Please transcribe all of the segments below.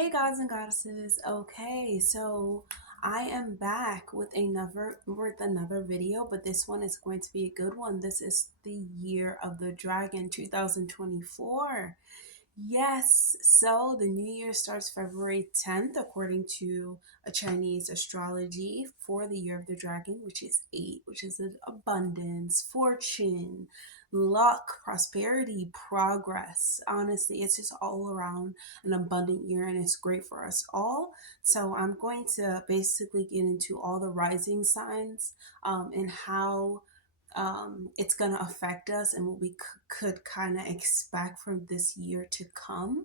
Hey gods and goddesses. Okay, so I am back with another video, but this one is going to be a good one. This is the year of the dragon 2024. Yes, so the new year starts February 10th, according to a Chinese astrology, for the year of the dragon, which is 8, which is abundance, fortune, luck, prosperity, progress. Honestly, it's just all around an abundant year and it's great for us all. So I'm going to basically get into all the rising signs and how it's going to affect us and what we could kind of expect from this year to come.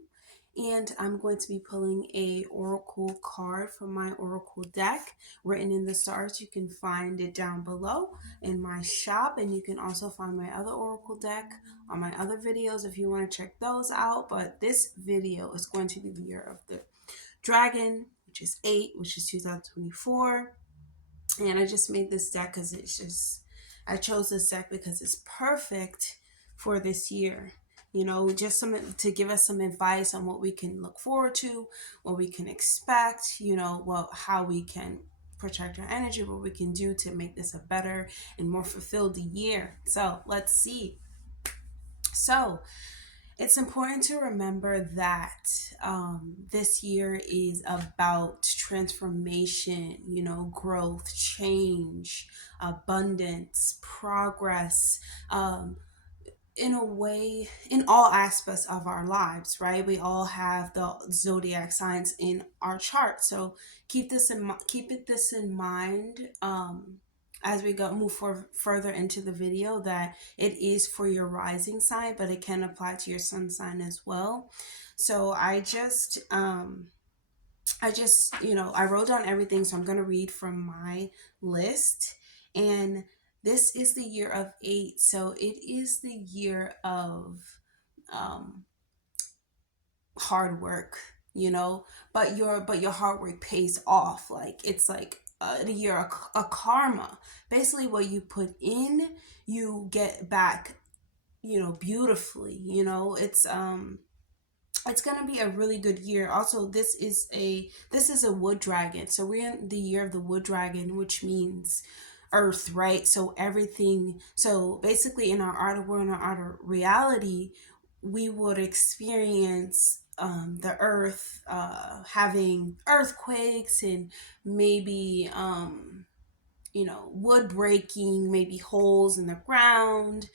And I'm going to be pulling a oracle card from my oracle deck written in the stars. You can find it down below in my shop, and you can also find my other oracle deck on my other videos if you want to check those out. But this video is going to be the year of the dragon, which is 8, which is 2024. And I just made this deck because I chose this deck because it's perfect for this year. You know, just to give us some advice on what we can look forward to, what we can expect, how we can protect our energy, what we can do to make this a better and more fulfilled year. So let's see. So it's important to remember that this year is about transformation, growth, change, abundance, progress, in a way, in all aspects of our lives, right? We all have the zodiac signs in our chart, so keep this in mind. As we move further into the video, that it is for your rising sign, but it can apply to your sun sign as well. So I wrote down everything, so I'm going to read from my list. And this is the year of 8, so it is the year of hard work, but your hard work pays off. Like, it's like the year a karma. Basically, what you put in, you get back, beautifully. It's gonna be a really good year. Also, this is a wood dragon, so we're in the year of the wood dragon, which means earth, right? So everything, so basically in our outer world, in our outer reality, we would experience the earth having earthquakes and maybe wood breaking, maybe holes in the ground,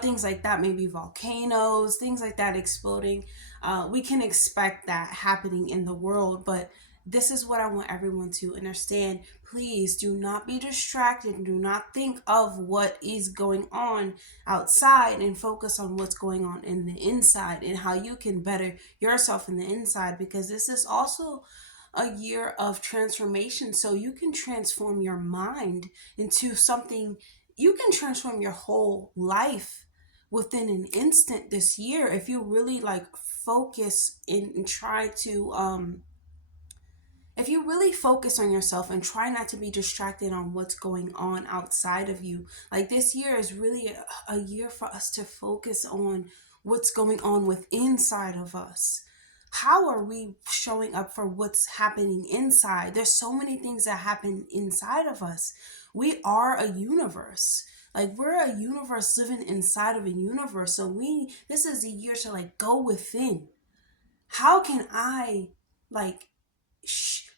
things like that, maybe volcanoes, things like that exploding. We can expect that happening in the world, but this is what I want everyone to understand. Please do not be distracted. Do not think of what is going on outside and focus on what's going on in the inside and how you can better yourself in the inside, because this is also a year of transformation. So you can transform your mind into something, you can transform your whole life within an instant this year if you really focus and try to if you really focus on yourself and try not to be distracted on what's going on outside of you. Like, this year is really a year for us to focus on what's going on with inside of us. How are we showing up for what's happening inside? There's so many things that happen inside of us. We are a universe. Like, we're a universe living inside of a universe. So this is a year to go within. How can I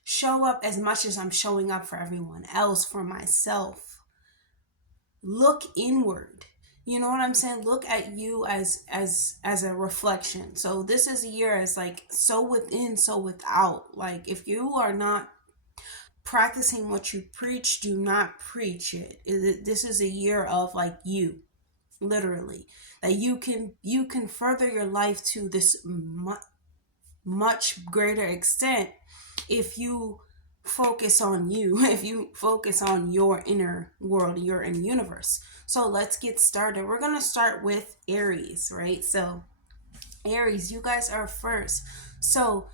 show up as much as I'm showing up for everyone else, for myself? Look inward. You know what I'm saying? Look at you as a reflection. So this is a year as so within, so without. Like, if you are not practicing what you preach, do not preach it. This is a year of you, literally, that you can further your life to this much greater extent if you focus on you, if you focus on your inner world, your inner universe. So let's get started. We're going to start with Aries, right? So Aries, you guys are first. So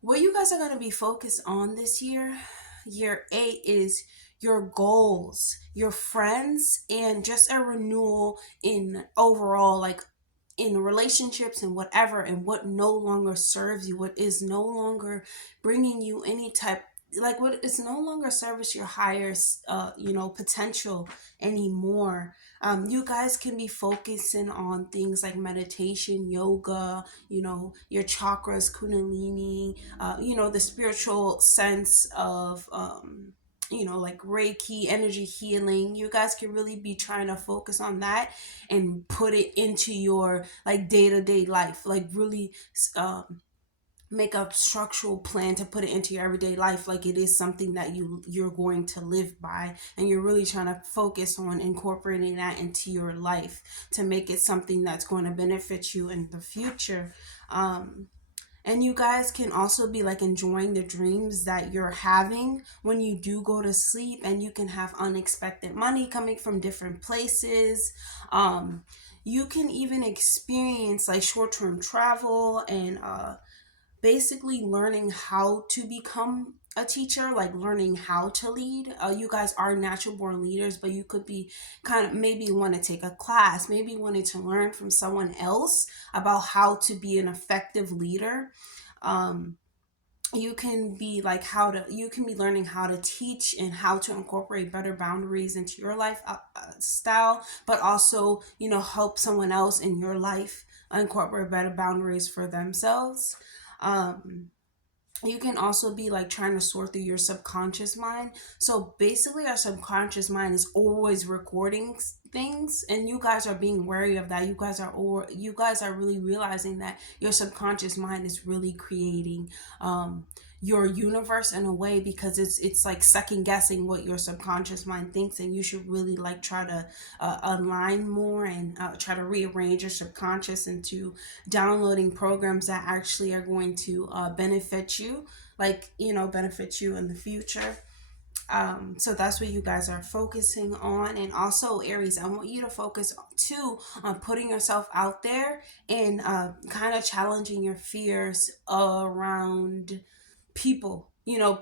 what you guys are going to be focused on this year 8, is your goals, your friends, and just a renewal in overall in relationships and whatever, and what no longer serves you, what is no longer bringing you any type, like what is no longer service your higher potential anymore. You guys can be focusing on things like meditation, yoga, your chakras, kundalini, the spiritual sense of like Reiki, energy healing. You guys can really be trying to focus on that and put it into your like day-to-day life, like really make a structural plan to put it into your everyday life, like it is something that you're going to live by, and you're really trying to focus on incorporating that into your life to make it something that's going to benefit you in the future. And you guys can also be like enjoying the dreams that you're having when you do go to sleep, and you can have unexpected money coming from different places. You can even experience like short-term travel, and basically learning how to become a teacher, like learning how to lead. You guys are natural born leaders, but you could be kind of maybe want to take a class, maybe wanting to learn from someone else about how to be an effective leader. Um, you can be like you can be learning how to teach and how to incorporate better boundaries into your life style, but also help someone else in your life incorporate better boundaries for themselves. um you can also be like trying to sort through your subconscious mind. So basically our subconscious mind is always recording things, and you guys are being wary of that. You guys are really realizing that your subconscious mind is really creating your universe in a way, because it's like second guessing what your subconscious mind thinks, and you should really like try to align more, and try to rearrange your subconscious into downloading programs that actually are going to benefit you, benefit you in the future. So that's what you guys are focusing on. And also, Aries, I want you to focus too on putting yourself out there, and kind of challenging your fears around people,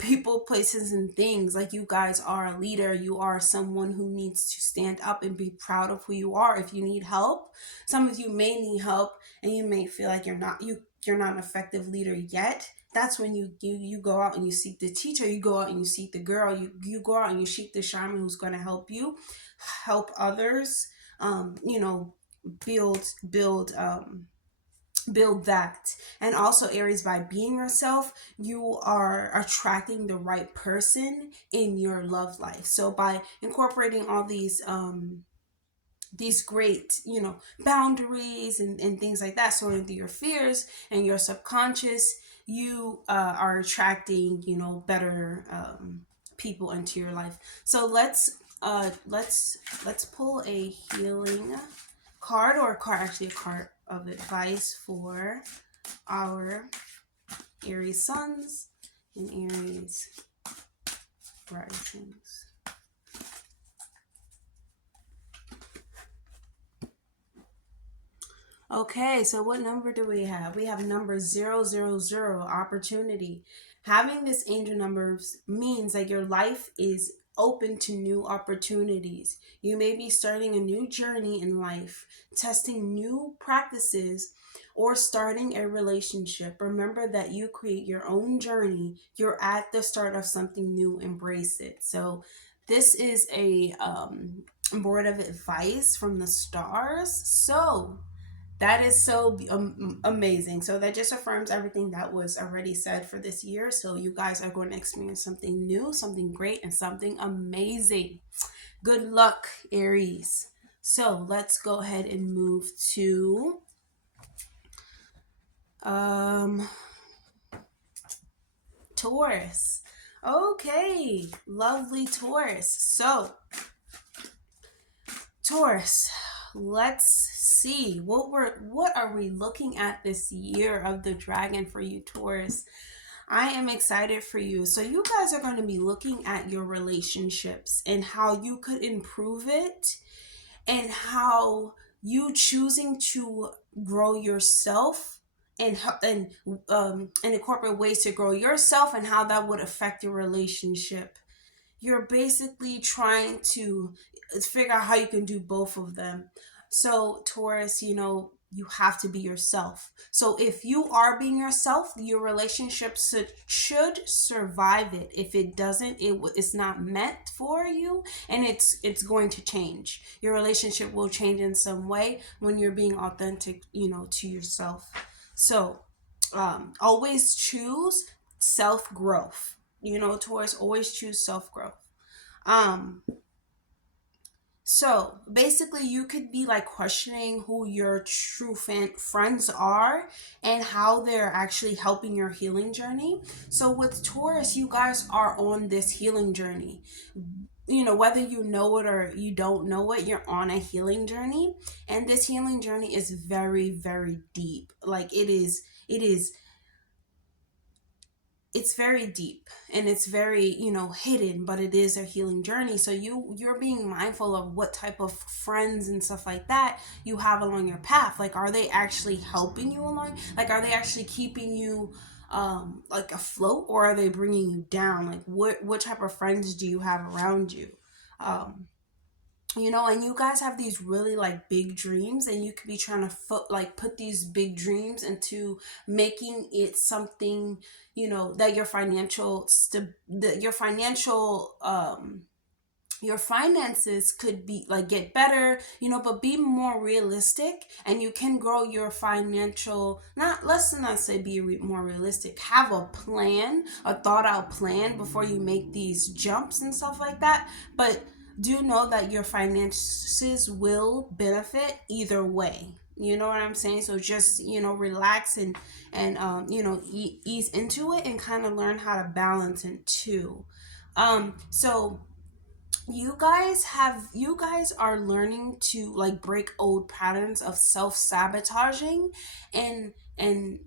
people, places, and things. Like, you guys are a leader, you are someone who needs to stand up and be proud of who you are. If you need help, some of you may need help, and you may feel like you're not an effective leader yet. That's when you go out and you seek the teacher, you go out and you seek the girl, you go out and you seek the shaman who's going to help others, build build that. And also, Aries, by being yourself, you are attracting the right person in your love life. So by incorporating all these great boundaries and things like that, sorting through your fears and your subconscious, you are attracting better people into your life. So let's pull a healing card, or a card, actually a card of advice for our Aries suns and Aries risings. Okay, so what number do we have? We have number 000, opportunity. Having this angel numbers means that your life is open to new opportunities. You may be starting a new journey in life, testing new practices, or starting a relationship. Remember that you create your own journey. You're at the start of something new. Embrace it. So this is a board of advice from the stars. So that is so amazing. So that just affirms everything that was already said for this year. So you guys are going to experience something new, something great, and something amazing. Good luck, Aries. So let's go ahead and move to Taurus. Okay, lovely Taurus. So Taurus, let's see what are we looking at this year of the dragon for you, Taurus. I am excited for you. So you guys are going to be looking at your relationships and how you could improve it, and how you choosing to grow yourself, and incorporate ways to grow yourself, and how that would affect your relationship. You're basically trying to figure out how you can do both of them. So Taurus, You have to be yourself. So if you are being yourself, your relationship should survive it. If it doesn't, it's not meant for you, and it's going to change. Your relationship will change in some way when you're being authentic, to yourself. So always choose self-growth. Taurus, always choose self-growth. um so basically, you could be like questioning who your true friends are and how they're actually helping your healing journey. So with Taurus, you guys are on this healing journey. Whether you know it or you don't know it, you're on a healing journey. And this healing journey is very, very deep. Like it's very deep, and it's very hidden, but it is a healing journey. So you're being mindful of what type of friends and stuff like that you have along your path. Like, are they actually helping you along? Like, are they actually keeping you like afloat, or are they bringing you down? Like, what type of friends do you have around you? And you guys have these really like big dreams, and you could be trying to put these big dreams into making it something, that your finances could be like get better, but be more realistic, and you can grow your financial, not, let's not say be more realistic, have a plan, a thought out plan before you make these jumps and stuff like that. But do know that your finances will benefit either way. You know what I'm saying? So just, relax and ease into it and kind of learn how to balance it too. So you guys are learning to like break old patterns of self-sabotaging and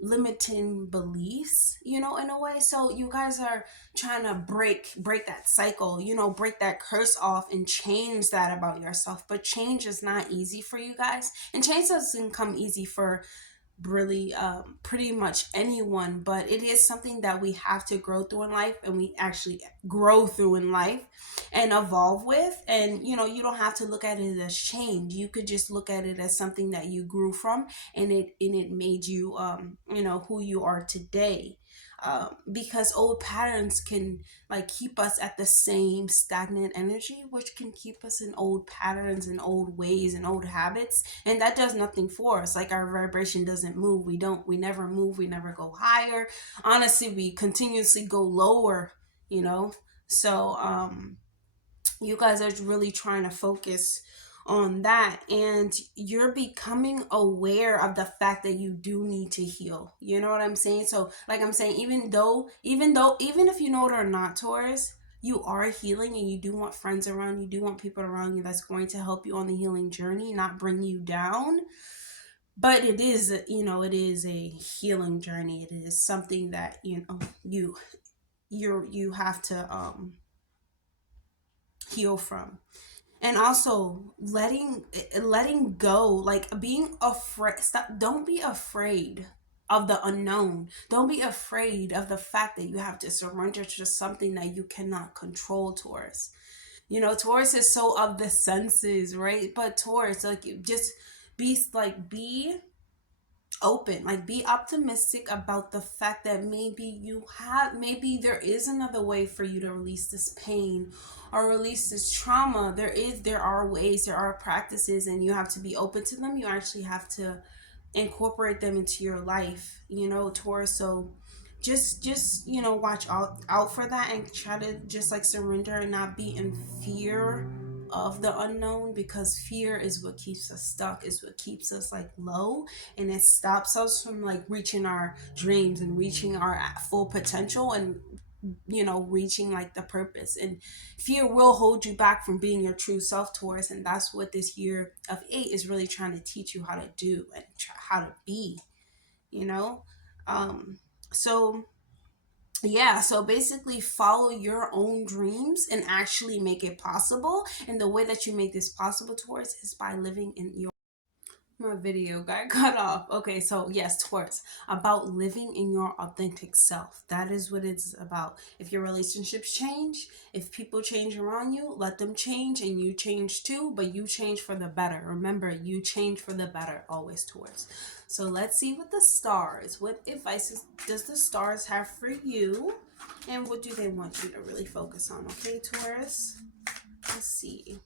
limiting beliefs, in a way. So you guys are trying to break that cycle, break that curse off and change that about yourself. But change is not easy for you guys, and change doesn't come easy for really pretty much anyone, but it is something that we have to grow through in life, and we actually grow through in life and evolve with. And you don't have to look at it as change. You could just look at it as something that you grew from, and it made you who you are today. Because old patterns can like keep us at the same stagnant energy, which can keep us in old patterns and old ways and old habits, and that does nothing for us. Like, our vibration doesn't move. We never move. We never go higher. Honestly, we continuously go lower. So you guys are really trying to focus on that, and you're becoming aware of the fact that you do need to heal. You know what I'm saying? So like I'm saying, even if you know it or not, Taurus, you are healing, and you do want friends around you, do want people around you that's going to help you on the healing journey, not bring you down. But it is a healing journey. It is something that you have to heal from. And also letting go, like being afraid. Stop, don't be afraid of the unknown. Don't be afraid of the fact that you have to surrender to something that you cannot control. Taurus, Taurus is so of the senses, right? But Taurus, like, you just be open, like be optimistic about the fact that maybe there is another way for you to release this pain or release this trauma. There are ways, there are practices, and you have to be open to them. You actually have to incorporate them into your life, Taurus. So just watch out for that, and try to just like surrender and not be in fear of the unknown, because fear is what keeps us stuck, is what keeps us like low, and it stops us from like reaching our dreams and reaching our full potential, and reaching like the purpose. And fear will hold you back from being your true self, Taurus, and that's what this year of 8 is really trying to teach you how to do and how to be, you know so yeah, so basically follow your own dreams and actually make it possible. And the way that you make this possible, Taurus, is by living in your My video got cut off. Okay, so yes, Taurus, about living in your authentic self. That is what it's about. If your relationships change, if people change around you, let them change and you change too, but you change for the better. Remember, you change for the better always, Taurus. So let's see what the stars, what advice does the stars have for you? And what do they want you to really focus on? Okay, Taurus? Let's see.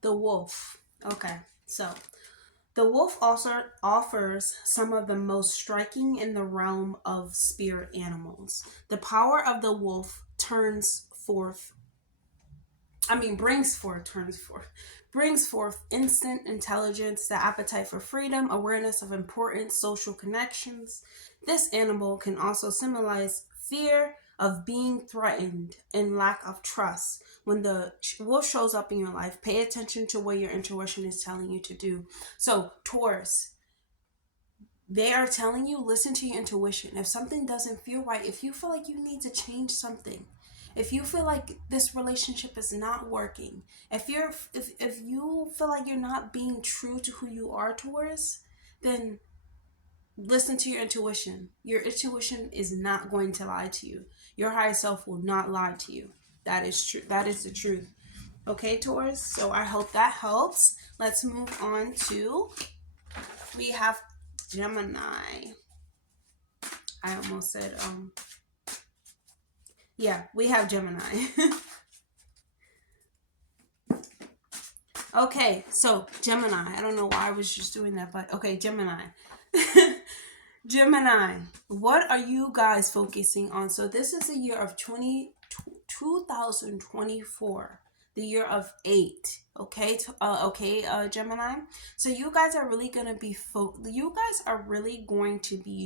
The wolf. Okay, so the wolf also offers some of the most striking in the realm of spirit animals. The power of the wolf brings forth instant intelligence, the appetite for freedom, awareness of important social connections. This animal can also symbolize fear of being threatened and lack of trust. When the wolf shows up in your life, pay attention to what your intuition is telling you to do. So, Taurus, they are telling you, listen to your intuition. If something doesn't feel right, if you feel like you need to change something, if you feel like this relationship is not working, if you feel like you're not being true to who you are, Taurus, then listen to your intuition. Your intuition is not going to lie to you. Your higher self will not lie to you. That is true. That is the truth. Okay, Taurus. So I hope that helps. Let's move on to, we have Gemini. I almost said yeah, we have Gemini. Okay, so Gemini. I don't know why I was just doing that, but okay, Gemini. Gemini, what are you guys focusing on? So this is the year of 2024, the year of 8. Okay, Gemini. So you guys are really gonna be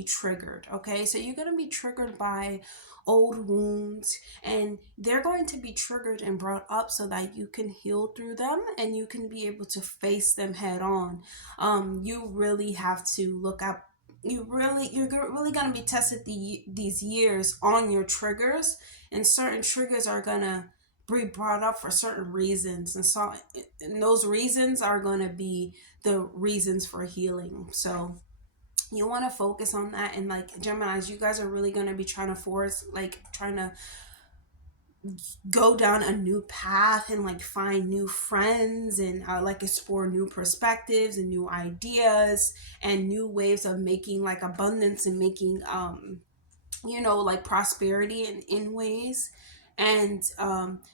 triggered. Okay, so you're gonna be triggered by old wounds, and they're going to be triggered and brought up so that you can heal through them and you can be able to face them head on. You really have to look up. You're really going to be tested these years on your triggers, and certain triggers are going to be brought up for certain reasons, and those reasons are going to be the reasons for healing. So you want to focus on that. And like Geminis, you guys are really going to be trying to go down a new path and like find new friends and like explore new perspectives and new ideas and new ways of making like abundance and making like prosperity in ways. And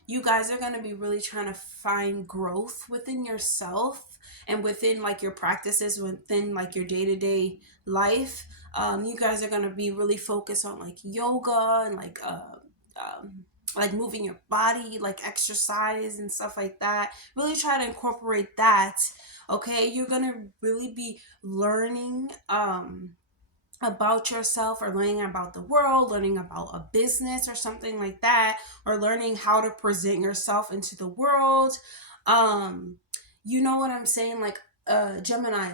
you guys are going to be really trying to find growth within yourself and within like your practices, within like your day-to-day life. You guys are going to be really focused on like yoga and like moving your body, like exercise and stuff like that. Really try to incorporate that. Okay, you're gonna really be learning about yourself, or learning about the world, learning about a business or something like that, or learning how to present yourself into the world. You know what I'm saying? Like Gemini,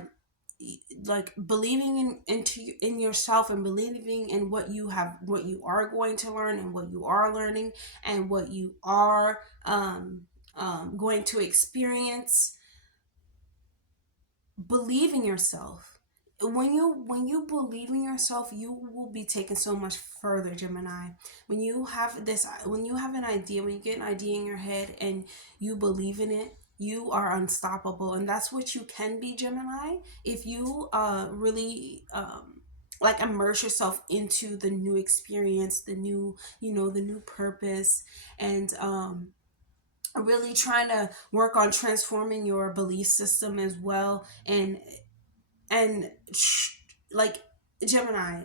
like believing in yourself and believing in what you are going to learn and what you are learning and what you are going to experience. Believe in yourself. When you believe in yourself, you will be taken so much further, Gemini. When you have an idea, when you get an idea in your head and you believe in it, you are unstoppable. And that's what you can be, Gemini, if you really like immerse yourself into the new experience, the new purpose, and really trying to work on transforming your belief system as well. And like Gemini,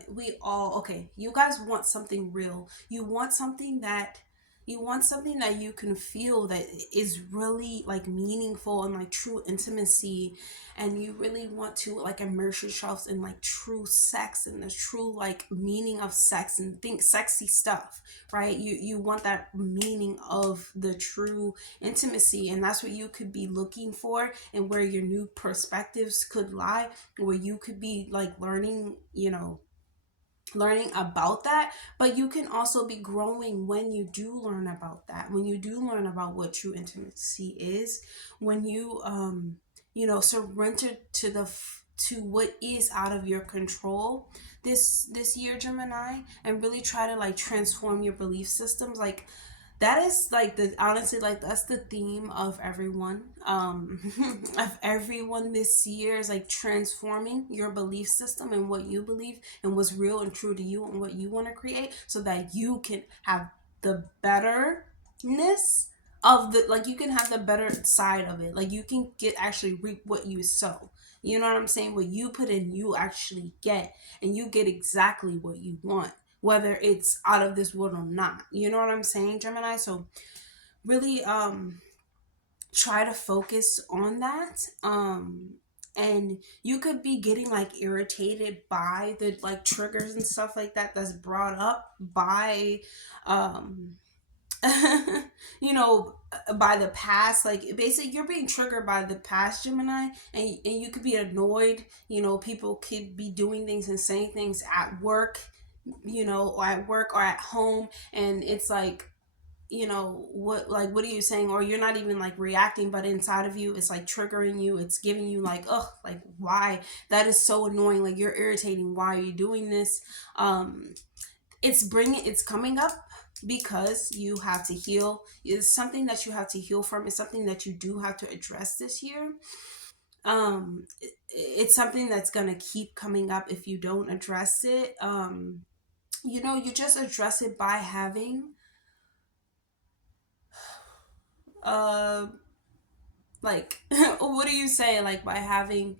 you guys want something real. You want something that you can feel, that is really like meaningful and like true intimacy. And you really want to like immerse yourselves in like true sex and the true like meaning of sex, and think sexy stuff, right? You want that meaning of the true intimacy, and that's what you could be looking for, and where your new perspectives could lie, where you could be like learning, learning about that, but you can also be growing when you do learn about that, when you do learn about what true intimacy is, when you surrender to to what is out of your control this year, Gemini, and really try to like transform your belief systems. Like that is like the honestly, like that's the theme of everyone, of everyone this year, is like transforming your belief system and what you believe and what's real and true to you and what you want to create, so that you can have the betterness of the, like you can have the better side of it, like you can get actually reap what you sow. You know what I'm saying? What you put in, you actually get, and you get exactly what you want, whether it's out of this world or not. You know what I'm saying, Gemini? So really try to focus on that. And you could be getting like irritated by the like triggers and stuff like that that's brought up by you know, by the past. Like basically you're being triggered by the past, Gemini, and you could be annoyed. You know, people could be doing things and saying things at work, you know, or at work or at home, and it's like, you know, what are you saying? Or you're not even like reacting, but inside of you it's like triggering you, it's giving you like, ugh, like why, that is so annoying, like you're irritating, why are you doing this? It's coming up because you have to heal. It's something that you have to heal from. It's something that you do have to address this year. It's something that's gonna keep coming up if you don't address it. You know, you just address it by having uh like what do you say, like by having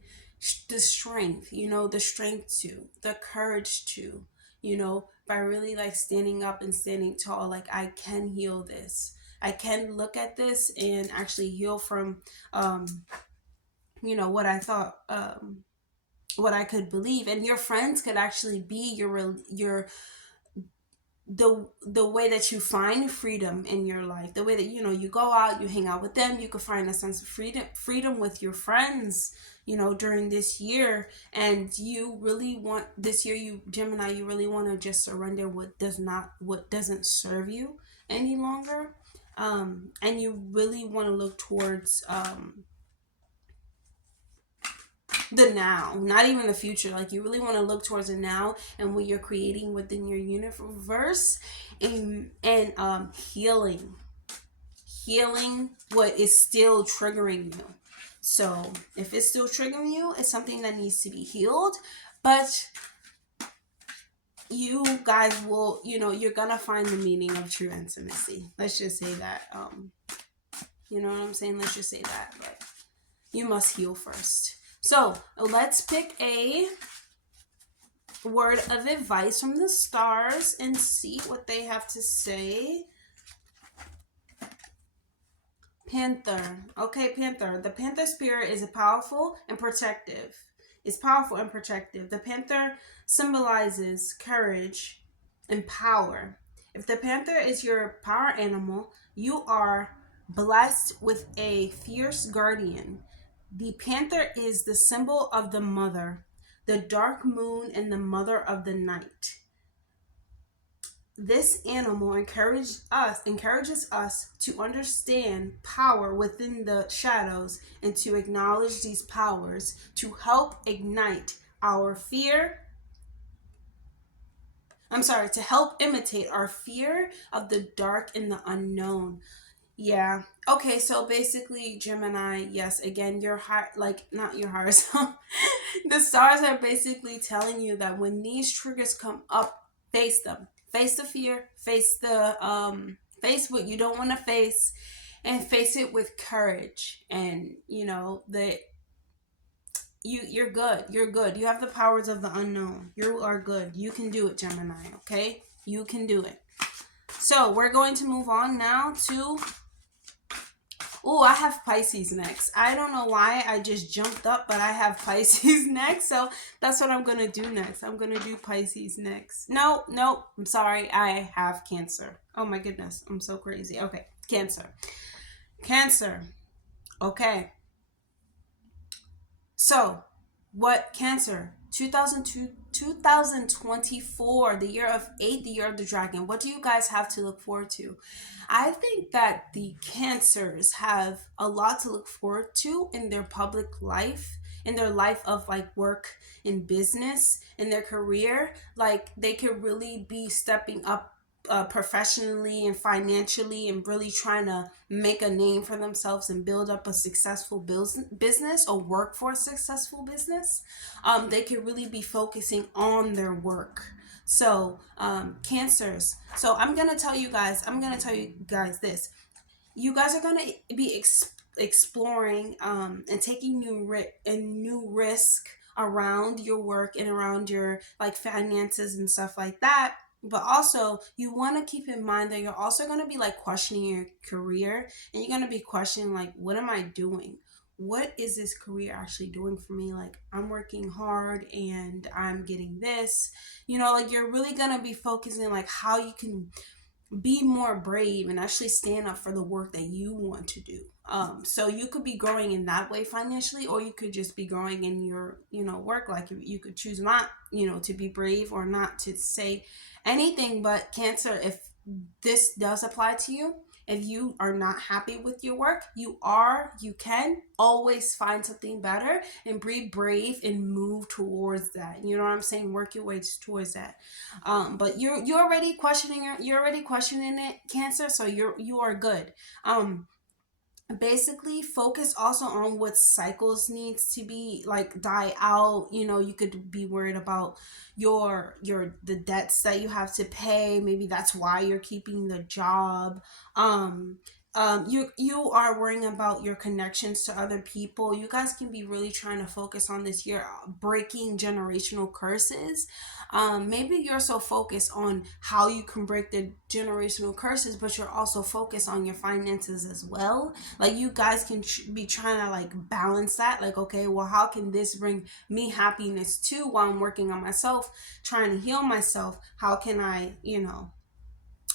the strength, you know, the strength to, the courage to, you know, by really like standing up and standing tall, like I can heal this, I can look at this and actually heal from you know, what I thought, what I could believe. And your friends could actually be your the way that you find freedom in your life, the way that, you know, you go out, you hang out with them, you could find a sense of freedom with your friends, you know, during this year. And you really want this year, you Gemini, you really want to just surrender what doesn't serve you any longer. And you really want to look towards the now, not even the future. Like you really want to look towards the now and what you're creating within your universe, and healing what is still triggering you. So if it's still triggering you, it's something that needs to be healed. But you guys will, you know, you're gonna find the meaning of true intimacy. Let's just say that. You know what I'm saying? Let's just say that. But you must heal first. So let's pick a word of advice from the stars and see what they have to say. Panther. Okay, Panther. The Panther spirit is powerful and protective. It's powerful and protective. The Panther symbolizes courage and power. If the Panther is your power animal, you are blessed with a fierce guardian. The Panther is the symbol of the mother, the dark moon, and the mother of the night. This animal encourages us to understand power within the shadows and to acknowledge these powers to help ignite our fear. To help imitate our fear of the dark and the unknown. Yeah. Okay, so basically, Gemini, yes, again, your heart, like, not your heart. So the stars are basically telling you that when these triggers come up, face them. Face the fear, face face what you don't want to face, and face it with courage. And, you know, you're good. You're good. You have the powers of the unknown. You are good. You can do it, Gemini, okay? You can do it. So we're going to move on now to... Oh, I have Pisces next. I don't know why I just jumped up, but I have Pisces next. So that's what I'm going to do next. I'm going to do Pisces next. No, I'm sorry. I have Cancer. Oh my goodness. I'm so crazy. Okay, Cancer. Okay. So, what Cancer? 2024, the year of 8, the year of the dragon. What do you guys have to look forward to? I think that the Cancers have a lot to look forward to in their public life, in their life of like work and business, in their career. Like they could really be stepping up professionally and financially, and really trying to make a name for themselves and build up a successful business or work for a successful business. They could really be focusing on their work. So Cancers, so I'm gonna tell you guys this. You guys are gonna be exploring and taking new risk around your work and around your like finances and stuff like that. But also you want to keep in mind that you're also going to be like questioning your career, and you're going to be questioning like, what am I doing? What is this career actually doing for me? Like, I'm working hard and I'm getting this, like you're really going to be focusing like how you can be more brave and actually stand up for the work that you want to do. So you could be growing in that way financially, or you could just be growing in your, work. Like you could choose not, to be brave or not to say anything. But Cancer, if this does apply to you, if you are not happy with your work, you can always find something better and be brave and move towards that. You know what I'm saying? Work your way towards that. But you're already questioning it, Cancer. So you are good. Basically focus also on what cycles needs to be like die out. You could be worried about the debts that you have to pay. Maybe that's why you're keeping the job. You are worrying about your connections to other people. You guys can be really trying to focus on this year breaking generational curses. Maybe you're so focused on how you can break the generational curses, but you're also focused on your finances as well. Like you guys can be trying to like balance that. Like, okay, well, how can this bring me happiness too while I'm working on myself, trying to heal myself? How can I,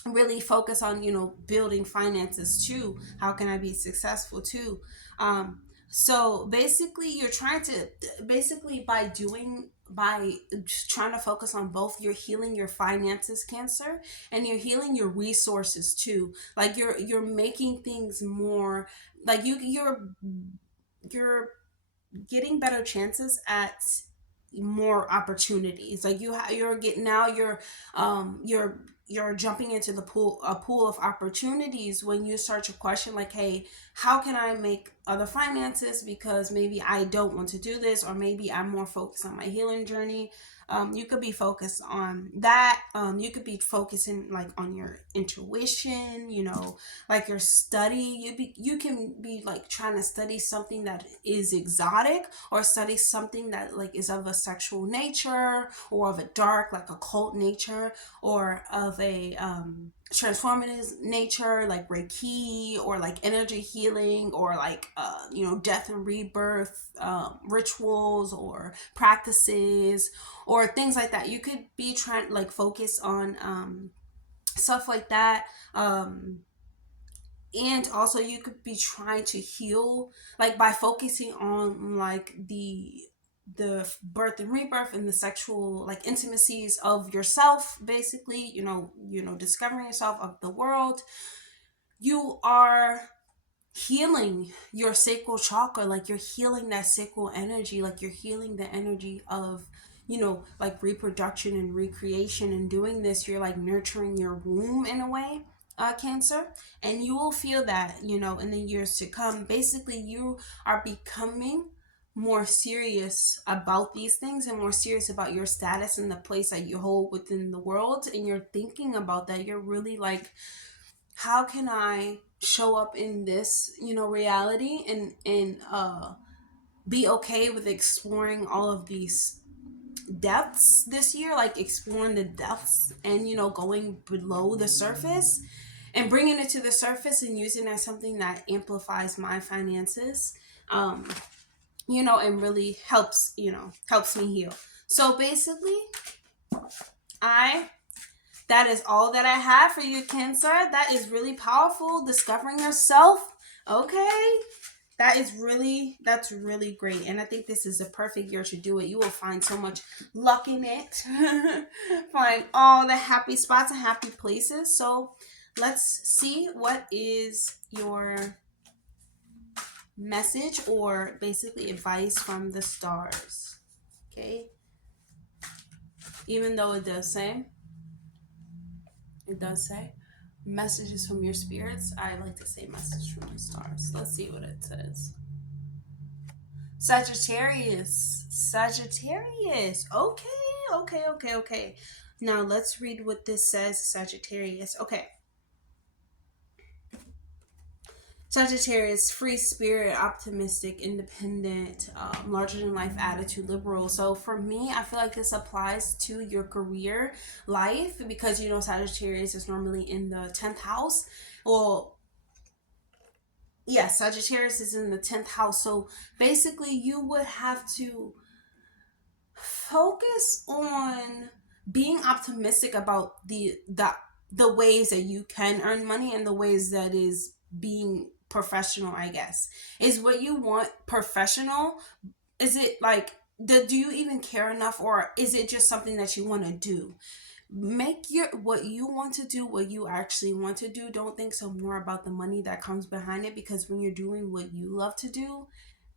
really focus on, building finances too? How can I be successful too? So basically you're trying to by trying to focus on both, you're healing your finances, Cancer, and you're healing your resources too. Like you're making things more like you're getting better chances at more opportunities. Like you're getting now you're jumping into the pool of opportunities when you start to question like, hey, how can I make other finances, because maybe I don't want to do this, or maybe I'm more focused on my healing journey. You could be focused on that. You could be focusing like on your intuition, like your study. You can be like trying to study something that is exotic, or study something that like is of a sexual nature, or of a dark like occult nature, or of a transformative nature, like Reiki, or like energy healing, or like death and rebirth rituals or practices, or things like that. You could be trying like focus on stuff like that. And also you could be trying to heal like by focusing on like the birth and rebirth and the sexual like intimacies of yourself, basically, discovering yourself, of the world. You are healing your sacral chakra. Like you're healing that sacral energy. Like you're healing the energy of like reproduction and recreation. And doing this, you're like nurturing your womb in a way, Cancer. And you will feel that in the years to come. Basically you are becoming more serious about these things, and more serious about your status and the place that you hold within the world. And you're thinking about that. You're really like, how can I show up in this reality, and be okay with exploring all of these depths this year, like exploring the depths, and going below the surface and bringing it to the surface, and using it as something that amplifies my finances, and really helps me heal. So basically that is all that I have for you, Cancer. That is really powerful. Discovering yourself. Okay. that's really great. And I think this is a perfect year to do it. You will find so much luck in it. Find all the happy spots and happy places. So let's see what is your message or basically advice from the stars. Okay. Even though it does say messages from your spirits, I like to say message from the stars. Let's see what it says. Sagittarius. Okay. Now let's read what this says, Sagittarius. Okay. Sagittarius, free spirit, optimistic, independent, larger than life attitude, liberal. So for me, I feel like this applies to your career life because, you know, Sagittarius is normally in the 10th house. Well, yes, Sagittarius is in the 10th house. So basically, you would have to focus on being optimistic about the ways that you can earn money and the ways that is being professional, I guess. Is what you want professional? Is it like, do you even care enough, or is it just something that you want to do? Make your what you want to do what you actually want to do. Don't think so more about the money that comes behind it, because when you're doing what you love to do,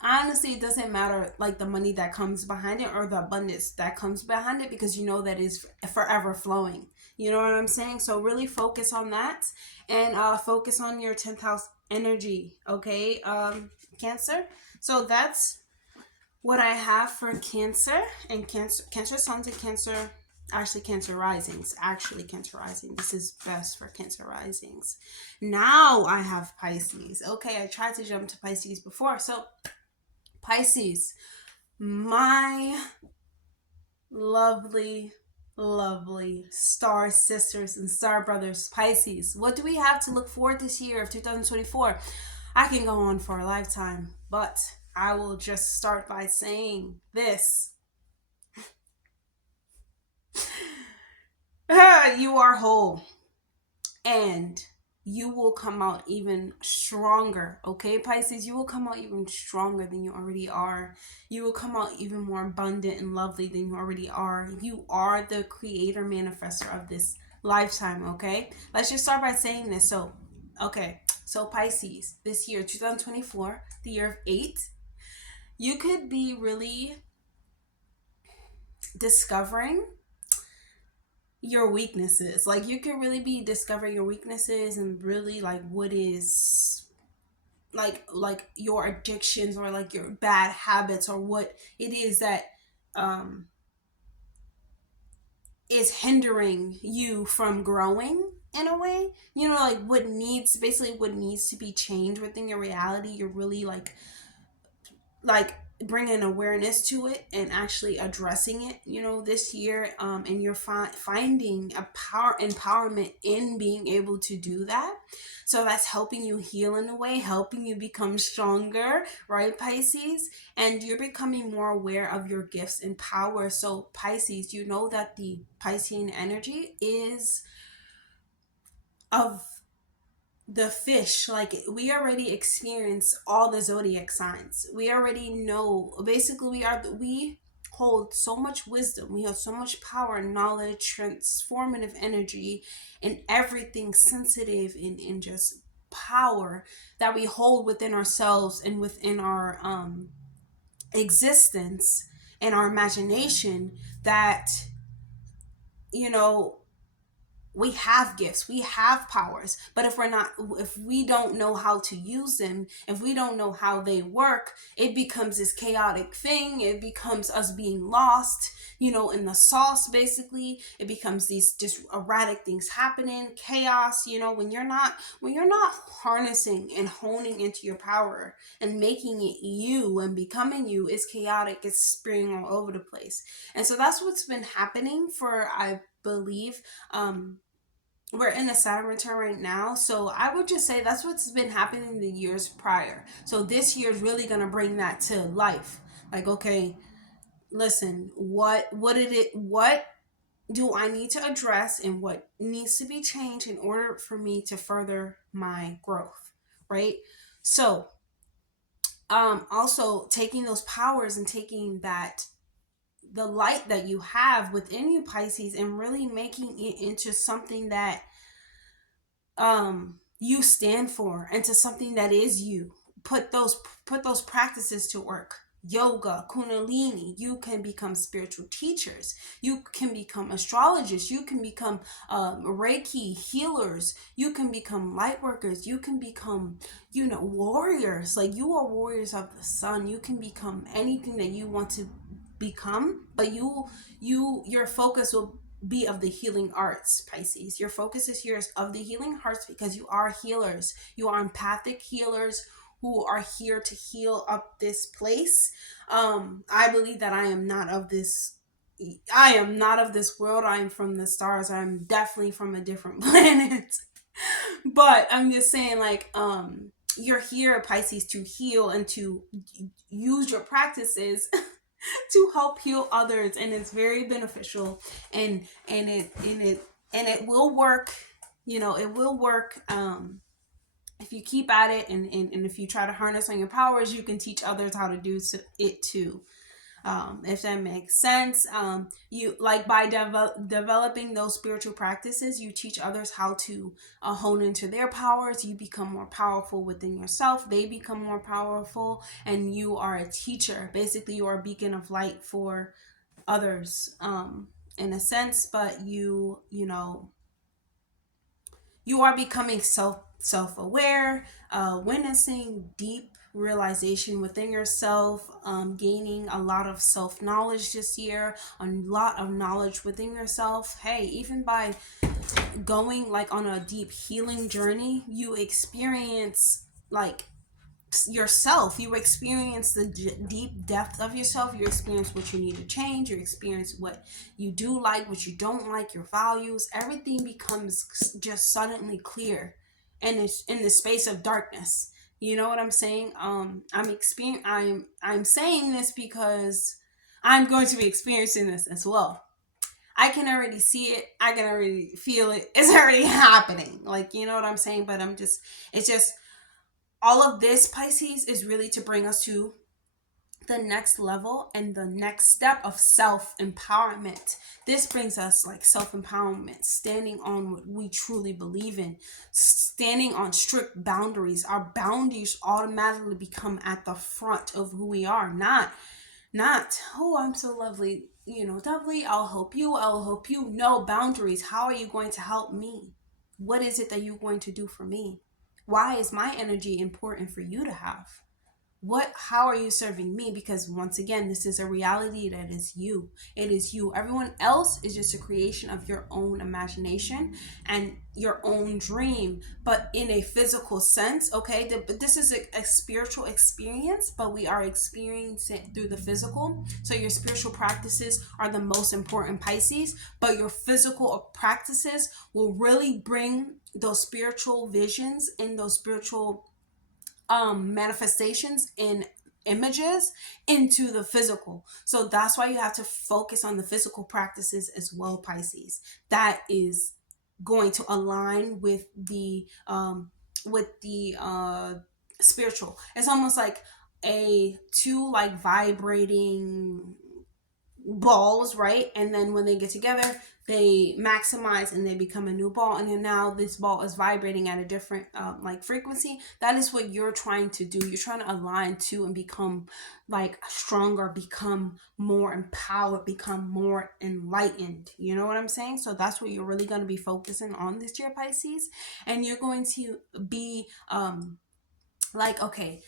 honestly, it doesn't matter like the money that comes behind it or the abundance that comes behind it, because you know that is forever flowing. You know what I'm saying? So really focus on that, and focus on your 10th house energy. Okay, Cancer. So that's what I have for Cancer. And Cancer Suns and Cancer, actually Cancer Risings. This is best for Cancer Risings. Now I have Pisces. Okay, I tried to jump to Pisces before. So Pisces, my lovely star sisters and star brothers, Pisces. What do we have to look forward this year of 2024? I can go on for a lifetime, but I will just start by saying this. You are whole, and you will come out even stronger. Okay, Pisces, you will come out even stronger than you already are. You will come out even more abundant and lovely than you already are. You are the creator manifester of this lifetime. Okay, let's just start by saying this. So Pisces, this year 2024, the year of 8, you could be really discovering your weaknesses. Like, you can really be discovering your weaknesses and really like what is like your addictions or like your bad habits, or what it is that is hindering you from growing in a way. You know, like what needs to be changed within your reality. You're really like bringing awareness to it and actually addressing it, you know, this year. And you're finding a empowerment in being able to do that. So that's helping you heal in a way, helping you become stronger, right, Pisces? And you're becoming more aware of your gifts and power. So Pisces, you know that the Piscean energy is of the fish. Like, we already experience all the zodiac signs. We already know, basically we hold so much wisdom, we have so much power, knowledge, transformative energy, and everything sensitive and just power that we hold within ourselves and within our existence and our imagination, that, you know, we have gifts, we have powers, but if we don't know how to use them, if we don't know how they work, it becomes this chaotic thing. It becomes us being lost, you know, in the sauce. Basically, it becomes these just erratic things happening, chaos, you know, when you're not harnessing and honing into your power and making it you and becoming you. Is chaotic, it's spring all over the place. And so that's what's been happening for, I believe, we're in a Saturn return right now. So I would just say that's what's been happening the years prior. So this year is really going to bring that to life. Like, okay, listen, what do I need to address, and what needs to be changed in order for me to further my growth, right? So also taking those powers and taking that the light that you have within you, Pisces, and really making it into something that you stand for, into something that is you. Put those practices to work. Yoga, kundalini. You can become spiritual teachers. You can become astrologists. You can become Reiki healers. You can become light workers. You can become, warriors. Like, you are warriors of the sun. You can become anything that you want to become, but your focus will be of the healing arts, Pisces. Your focus is yours of the healing hearts, because you are healers. You are empathic healers who are here to heal up this place. I believe that I am not of this world. I am from the stars. I'm definitely from a different planet. But I'm just saying, like, you're here, Pisces, to heal and to use your practices to help heal others, and it's very beneficial, and it will work. It will work. If you keep at it, and if you try to harness on your powers, you can teach others how to do it too. If that makes sense. You, like, by developing those spiritual practices, you teach others how to hone into their powers. You become more powerful within yourself. They become more powerful, and you are a teacher. Basically, you are a beacon of light for others, in a sense. But you are becoming self-aware, witnessing deep realization within yourself, gaining a lot of self-knowledge this year, a lot of knowledge within yourself. Hey, even by going, like, on a deep healing journey, you experience, like, yourself. You experience the deep depth of yourself. You experience what you need to change. You experience what you do like, what you don't like, your values. Everything becomes just suddenly clear, and it's in the space of darkness. You know what I'm saying? I'm saying this because I'm going to be experiencing this as well. I can already see it. I can already feel it. It's already happening. Like, you know what I'm saying? But it's just, all of this, Pisces, is really to bring us to the next level and the next step of self-empowerment. This brings us, like, self-empowerment, standing on what we truly believe in, standing on strict boundaries. Our boundaries automatically become at the front of who we are, not, oh, I'm so lovely, lovely, I'll help you. No, boundaries. How are you going to help me? What is it that you're going to do for me? Why is my energy important for you to have? How are you serving me? Because, once again, this is a reality that is you. It is you. Everyone else is just a creation of your own imagination and your own dream, but in a physical sense. Okay, but this is a spiritual experience, but we are experiencing it through the physical. So your spiritual practices are the most important, Pisces, but your physical practices will really bring those spiritual visions and those spiritual manifestations in images into the physical. So that's why you have to focus on the physical practices as well, Pisces. That is going to align with the spiritual. It's almost like a two, like, vibrating balls, right? And then when they get together, they maximize and they become a new ball. And then now this ball is vibrating at a different like, frequency. That is what you're trying to do. You're trying to align to and become, like, stronger, become more empowered, become more enlightened. You know what I'm saying? So that's what you're really going to be focusing on this year, Pisces. And you're going to be like, okay,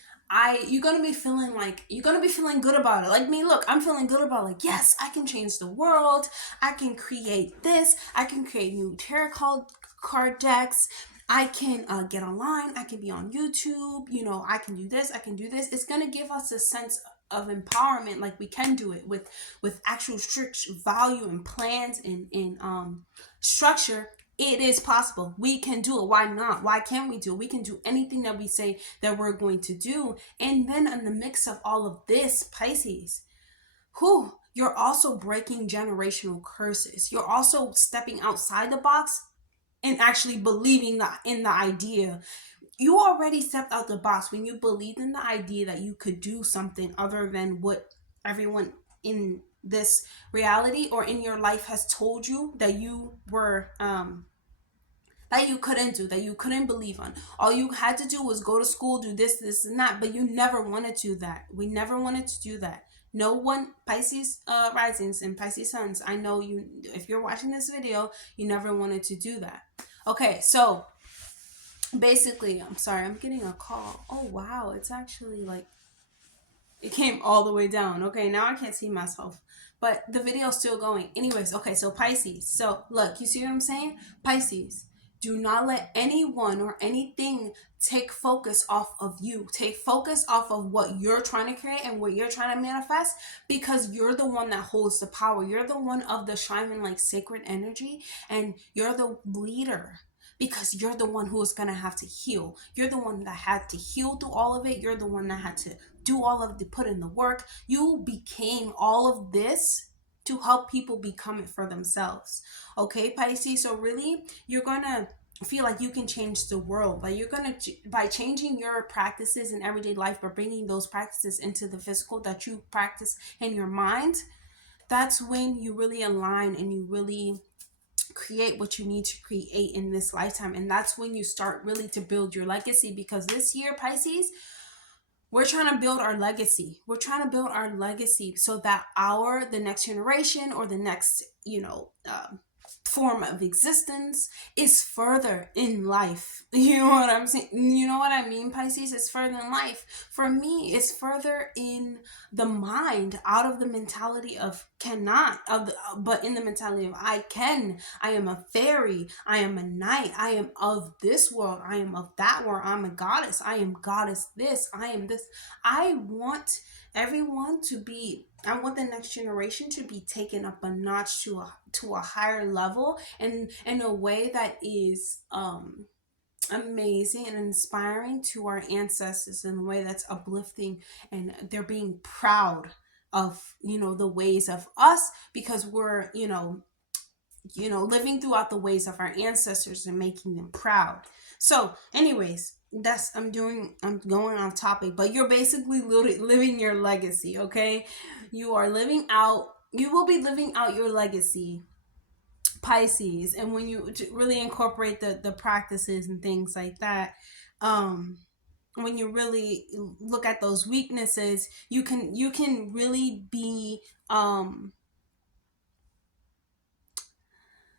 you're gonna be feeling good about it. Like me, look, I'm feeling good about, like, yes, I can change the world. I can create this. I can create new tarot card decks. I can get online. I can be on YouTube. I can do this. I can do this. It's gonna give us a sense of empowerment. Like, we can do it with actual strict value and plans and structure. It is possible. We can do it. Why not? Why can't we do it? We can do anything that we say that we're going to do. And then, in the mix of all of this, Pisces, you're also breaking generational curses. You're also stepping outside the box and actually believing in the idea. you already stepped out the box when you believed in the idea that you could do something other than what everyone in this reality or in your life has told you that you were that you couldn't do, that you couldn't believe on. All you had to do was go to school, do this, this, and that, but you never wanted to do that. We never wanted to do that. No one, Pisces risings and Pisces suns, I know you, if you're watching this video, you never wanted to do that. Okay, so basically, I'm sorry, I'm getting a call. Oh, wow, it's actually like, it came all the way down. Okay, now I can't see myself, but the video's still going. Anyways, okay, so Pisces. So look, you see what I'm saying? Pisces, do not let anyone or anything take focus off of you. Take focus off of what you're trying to create and what you're trying to manifest, because you're the one that holds the power. You're the one of the shining like sacred energy, and you're the leader, because you're the one who is going to have to heal. You're the one that had to heal through all of it. You're the one that had to do all of the put in the work. You became all of this to help people become it for themselves. Okay, Pisces? So really, you're going to feel like you can change the world. Like you're going to, by changing your practices in everyday life, but bringing those practices into the physical that you practice in your mind, that's when you really align and you really create what you need to create in this lifetime. And that's when you start really to build your legacy, because this year, Pisces, we're trying to build our legacy. We're trying to build our legacy so that the next generation or the next, form of existence is further in life. You know what I'm saying? You know what I mean, Pisces? It's further in life. For me, it's further in the mind, out of the mentality of cannot, but in the mentality of I can. I am a fairy. I am a knight. I am of this world. I am of that world. I'm a goddess. I am goddess this. I am this. I want everyone to be, I want the next generation to be taken up a notch to a higher level, and in a way that is amazing and inspiring to our ancestors, in a way that's uplifting, and they're being proud of, the ways of us, because we're, living throughout the ways of our ancestors and making them proud. So anyways, I'm going off topic, but you're basically living your legacy. Okay, you will be living out your legacy, Pisces. And when you really incorporate the practices and things like that, when you really look at those weaknesses, you can really be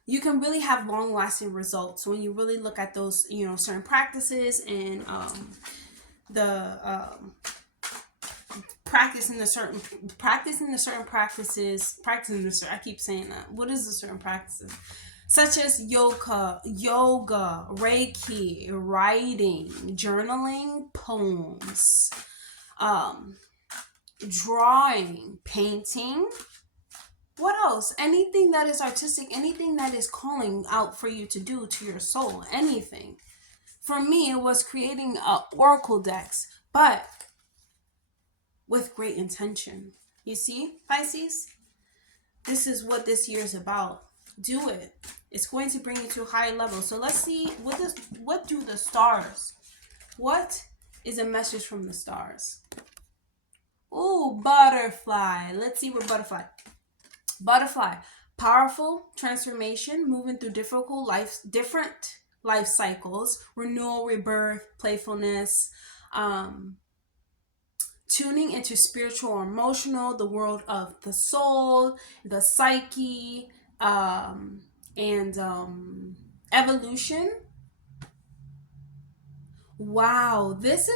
you can really have long-lasting results when you really look at those, certain practices, and practicing the certain practices. I keep saying that. What is the certain practices? Such as yoga, Reiki, writing, journaling, poems, drawing, painting. What else? Anything that is artistic, anything that is calling out for you to do to your soul, anything. For me, it was creating oracle decks, but with great intention. You see, Pisces? This is what this year is about. Do it. It's going to bring you to a higher level. So let's see, what do the stars? What is a message from the stars? Ooh, butterfly. Let's see what Butterfly, powerful transformation, moving through different life cycles, renewal, rebirth, playfulness, tuning into spiritual or emotional, the world of the soul, the psyche, and evolution. Wow, this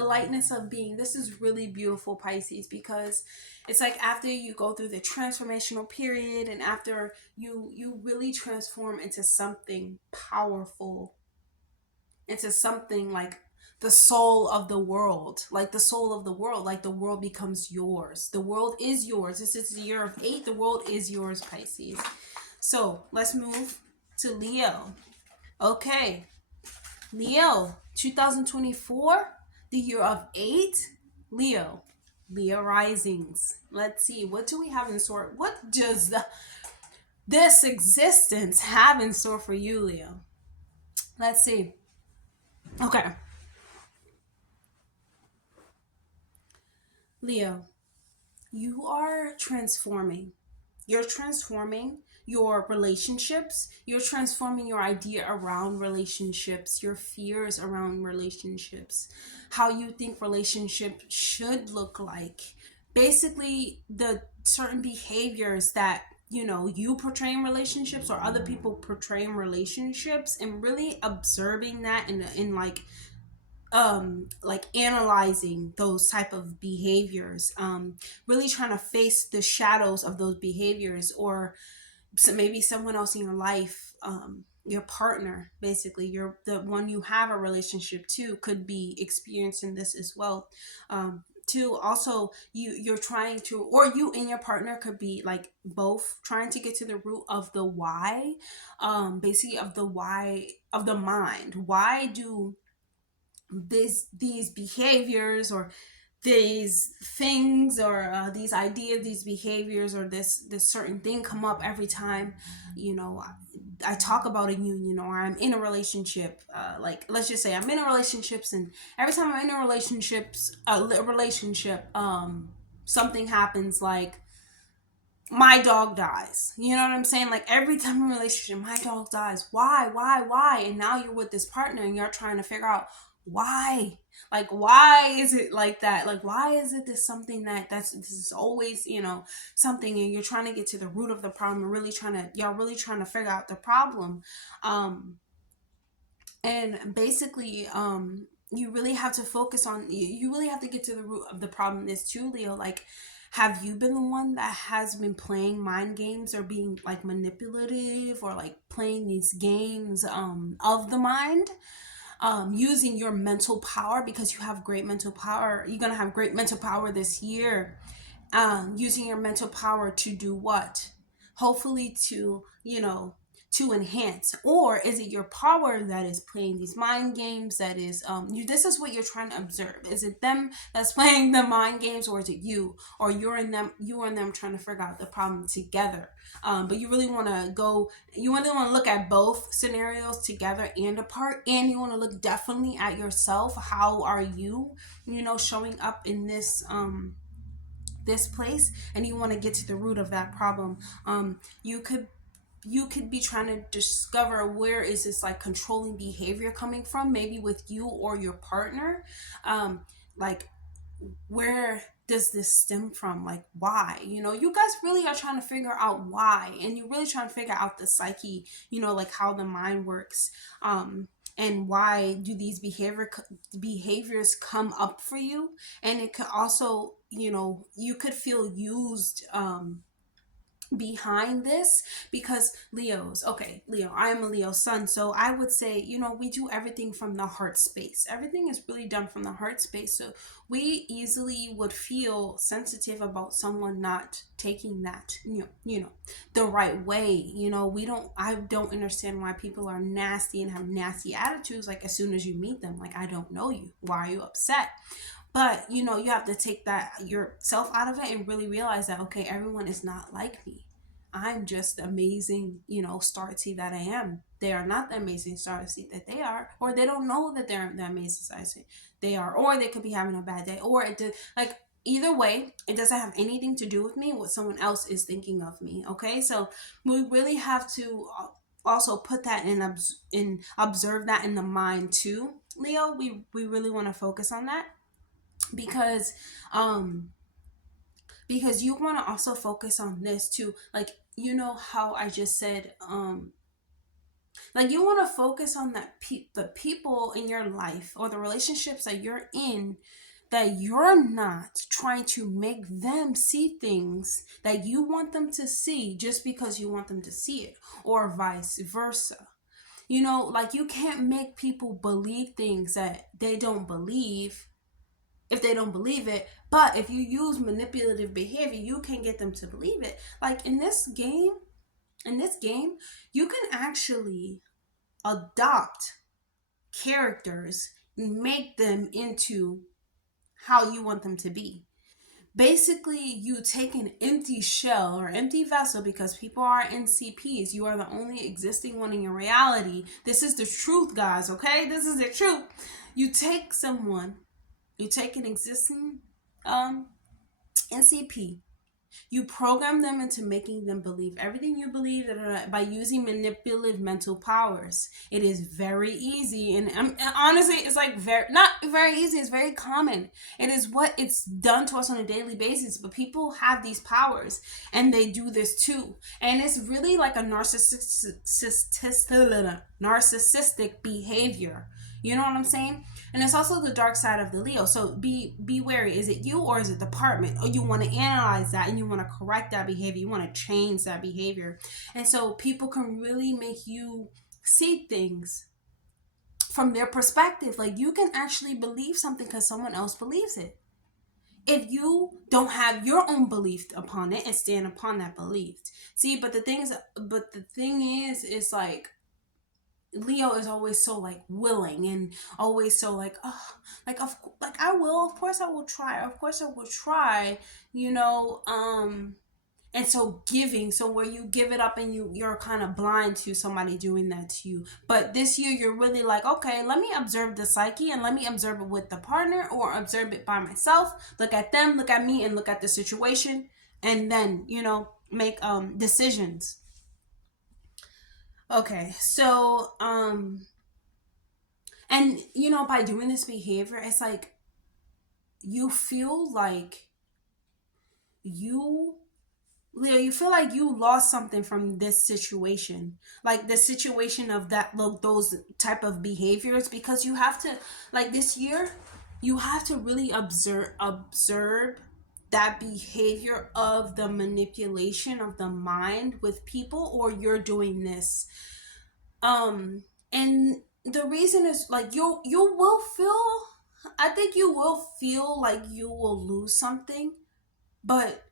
lightness of being, this is really beautiful, Pisces, because it's like after you go through the transformational period, and after you really transform into something powerful, into something like the soul of the world, like the world becomes yours. The world is yours. This is the year of 8. The world is yours, Pisces. So let's move to Leo. Okay. Leo, 2024, the year of 8. Leo risings. Let's see, what do we have in store? What does this existence have in store for you, Leo? Let's see. Okay, Leo, you are transforming. You're transforming your relationships. You're transforming your idea around relationships, your fears around relationships, how you think relationships should look like. Basically, the certain behaviors that you portray in relationships or other people portray in relationships, and really observing that in like analyzing those type of behaviors, really trying to face the shadows of those behaviors, or so maybe someone else in your life, your partner, basically you're the one you have a relationship to, could be experiencing this as well. To also, you're trying to, or you and your partner could be like both trying to get to the root of the why, basically of the why of the mind. Why do these behaviors, or these things, or these ideas, these behaviors, or this certain thing come up every time you know I talk about a union, or I'm in a relationship. Like, let's just say I'm in a relationships, and every time I'm in a relationship, something happens, like my dog dies. You know what I'm saying? Like, every time in a relationship, my dog dies. Why? And now you're with this partner and you're trying to figure out why. Like, why is it like that? Like, why is it this something this is always, something, and you're trying to get to the root of the problem, and y'all really trying to figure out the problem. Um, and basically, you really have to focus on, you really have to get to the root of the problem is too, Leo. Like, have you been the one that has been playing mind games, or being like manipulative, or like playing these games of the mind, using your mental power, because you have great mental power. You're gonna have great mental power this year, using your mental power to do what? Hopefully to, to enhance. Or is it your power that is playing these mind games? That is, this is what you're trying to observe. Is it them that's playing the mind games, or is it you? Or you and them trying to figure out the problem together. But you really want to you really want to look at both scenarios together and apart. And you want to look definitely at yourself. How are you, showing up in this place, and you want to get to the root of that problem. You could be trying to discover, where is this like controlling behavior coming from, maybe with you or your partner. Like, where does this stem from? Like, why? You guys really are trying to figure out why, and you're really trying to figure out the psyche, like how the mind works. And why do these behaviors come up for you? And it could also, you could feel used behind this, because Leo, I am a Leo sun, so I would say, we do everything from the heart space. Everything is really done from the heart space. So we easily would feel sensitive about someone not taking that, the right way. I don't understand why people are nasty and have nasty attitudes, like as soon as you meet them. Like, I don't know you, why are you upset? But you have to take that yourself out of it, and really realize that, okay, everyone is not like me. I'm just the amazing, star seed that I am. They are not the amazing star seed that they are, or they don't know that they're the amazing star seed they are, or they could be having a bad day, or it did, like, either way, it doesn't have anything to do with me, what someone else is thinking of me. Okay, so we really have to also put that in observe that in the mind too, Leo. We really want to focus on that, because um because you want to also focus on this too, like, how I just said, like, you want to focus on the people in your life, or the relationships that you're in, that you're not trying to make them see things that you want them to see just because you want them to see it, or vice versa. Like, you can't make people believe things that they don't believe, if they don't believe it. But if you use manipulative behavior, you can get them to believe it. Like, in this game, you can actually adopt characters, make them into how you want them to be. basically you take an empty shell or empty vessel, because people are NCPs. You are the only existing one in your reality. This is the truth, guys, okay? This is the truth. You take someone, you take an existing NCP, you program them into making them believe everything you believe by using manipulative mental powers. It is very easy, and honestly, it's like not very easy. It's very common. It is what it's done to us on a daily basis. But people have these powers, and they do this too. And it's really like a narcissistic behavior. You know what I'm saying? And it's also the dark side of the Leo. So be wary. Is it you or is it the department? Or you want to analyze that and you want to correct that behavior. You want to change that behavior. And so people can really make you see things from their perspective. Like, you can actually believe something because someone else believes it, if you don't have your own belief upon it and stand upon that belief. See, but the thing is like, Leo is always so like willing and always so like, oh, like I will, of course I will try, you know, and so giving, so where you give it up and you're kind of blind to somebody doing that to you. But this year you're really like, okay, let me observe the psyche and let me observe it with the partner or observe it by myself. Look at them, look at me, and look at the situation, and then, you know, make decisions. Okay, so and you know, by doing this behavior, it's like you feel like Leo, you feel like you lost something from this situation, like the situation of that, look, those type of behaviors, because you have to, like, this year, you have to really observe that behavior of the manipulation of the mind with people, or you're doing this. And the reason is like you will feel, I think you will feel like you will lose something, but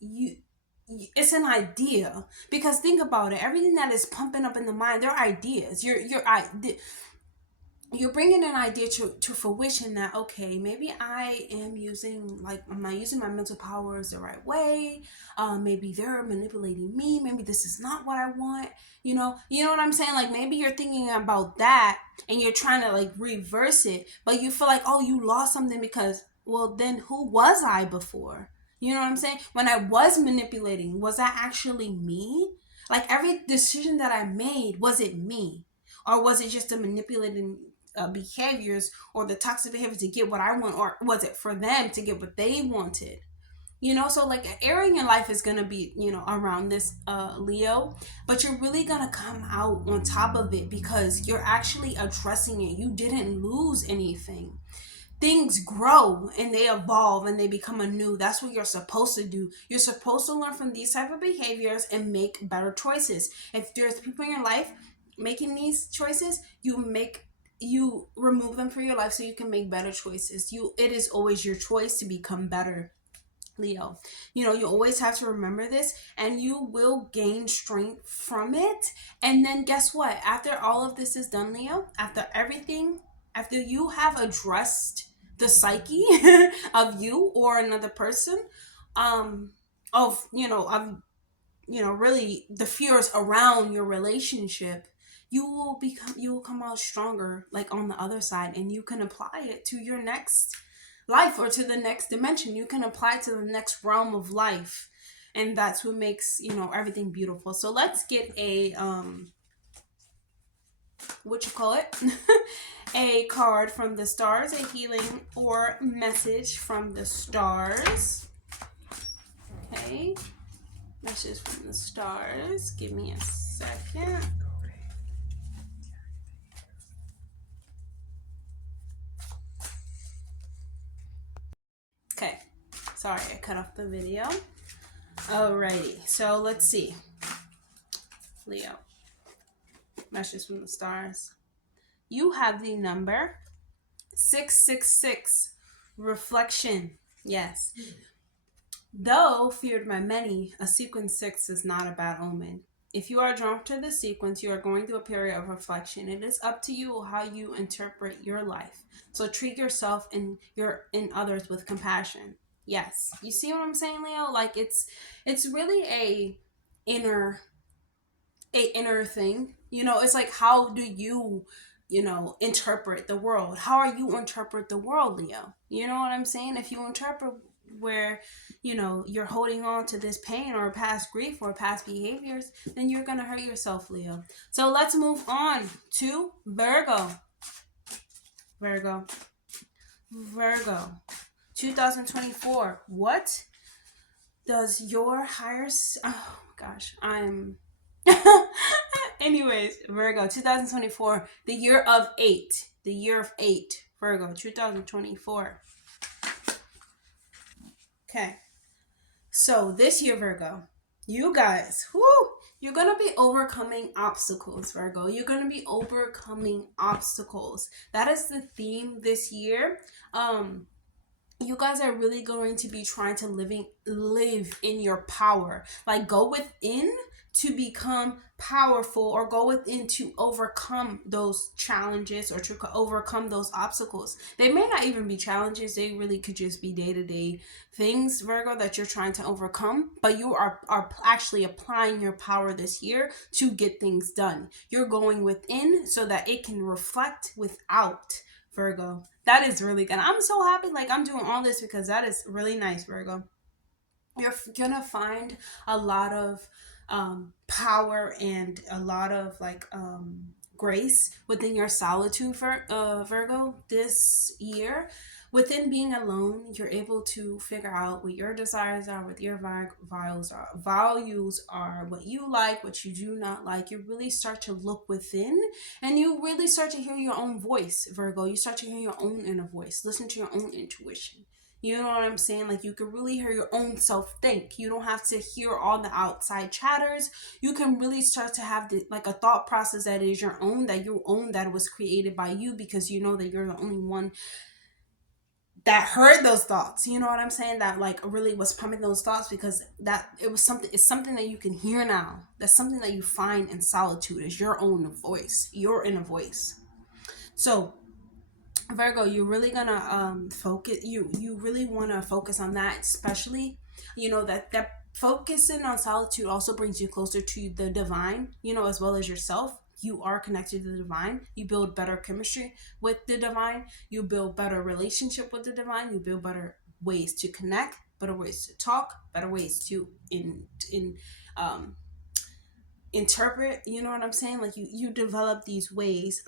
it's an idea, because think about it, everything that is pumping up in the mind, they're ideas. You're bringing an idea to fruition that, okay, maybe I am using, like, I'm not using my mental powers the right way. Maybe they're manipulating me. Maybe this is not what I want. You know what I'm saying? Like, maybe you're thinking about that and you're trying to like reverse it, but you feel like, oh, you lost something because, well, then who was I before? You know what I'm saying? When I was manipulating, was that actually me? Like, every decision that I made, was it me? Or was it just a manipulating behaviors or the toxic behavior to get what I want, or was it for them to get what they wanted? You know, so like an area in your life is gonna be, you know, around this Leo, but you're really gonna come out on top of it because you're actually addressing it. You didn't lose anything. Things grow and they evolve and they become anew. That's what you're supposed to do. You're supposed to learn from these type of behaviors and make better choices. If there's people in your life making these choices, you remove them from your life so you can make better choices. It is always your choice to become better, Leo. You know, you always have to remember this, and you will gain strength from it. And then guess what? After all of this is done, Leo, after you have addressed the psyche of you or another person, really the fears around your relationship, you will come out stronger, like on the other side, and you can apply it to your next life or to the next dimension. You can apply it to the next realm of life, and that's what makes, you know, everything beautiful. So let's get a a card from the stars, a healing or message from the stars. Okay, message from the stars. Give me a second. Okay, sorry, I cut off the video. Alrighty, so let's see. Leo, message from the stars. You have the number 666, reflection. Yes. Though feared by many, a sequence 6 is not a bad omen. If you are drawn to the sequence, you are going through a period of reflection. It is up to you how you interpret your life. So treat yourself and others with compassion. Yes. You see what I'm saying, Leo? Like it's really inner inner thing. You know, it's like, how do you, you know, interpret the world? How are you interpret the world, Leo? You know what I'm saying? If you interpret where, you know, you're holding on to this pain or past grief or past behaviors, then you're gonna hurt yourself, Leo. So let's move on to Virgo. Virgo. Virgo. 2024. What does your oh gosh, I'm anyways, Virgo 2024, the year of 8, the year of 8, Virgo 2024. Okay, so this year, Virgo, you guys, you're gonna be overcoming obstacles, Virgo. You're gonna be overcoming obstacles. That is the theme this year. You guys are really going to be trying to live in your power. Like, go within to become powerful, or go within to overcome those challenges or to overcome those obstacles. They may not even be challenges. They really could just be day-to-day things, Virgo, that you're trying to overcome, but you are actually applying your power this year to get things done. You're going within so that it can reflect without, Virgo. That is really good. I'm so happy, like, I'm doing all this because that is really nice, Virgo. You're gonna find a lot of power and a lot of like grace within your solitude, Virgo, this year. Within being alone, you're able to figure out what your desires are, what your values are, what you like, what you do not like. You really start to look within, and you really start to hear your own voice, Virgo. You start to hear your own inner voice, listen to your own intuition. You know what I'm saying? Like, you can really hear your own self think. You don't have to hear all the outside chatters. You can really start to have like a thought process that is your own, that was created by you, because you know that you're the only one that heard those thoughts. You know what I'm saying? That like really was pumping those thoughts, because that it's something that you can hear now. That's something that you find in solitude, is your own voice, your inner voice. So Virgo, you're really gonna focus. You really want to focus on that, especially, you know, that focusing on solitude also brings you closer to the divine. You know, as well as yourself. You are connected to the divine. You build better chemistry with the divine. You build better relationship with the divine. You build better ways to connect, better ways to talk, better ways to um interpret. You know what I'm saying? Like, you develop these ways.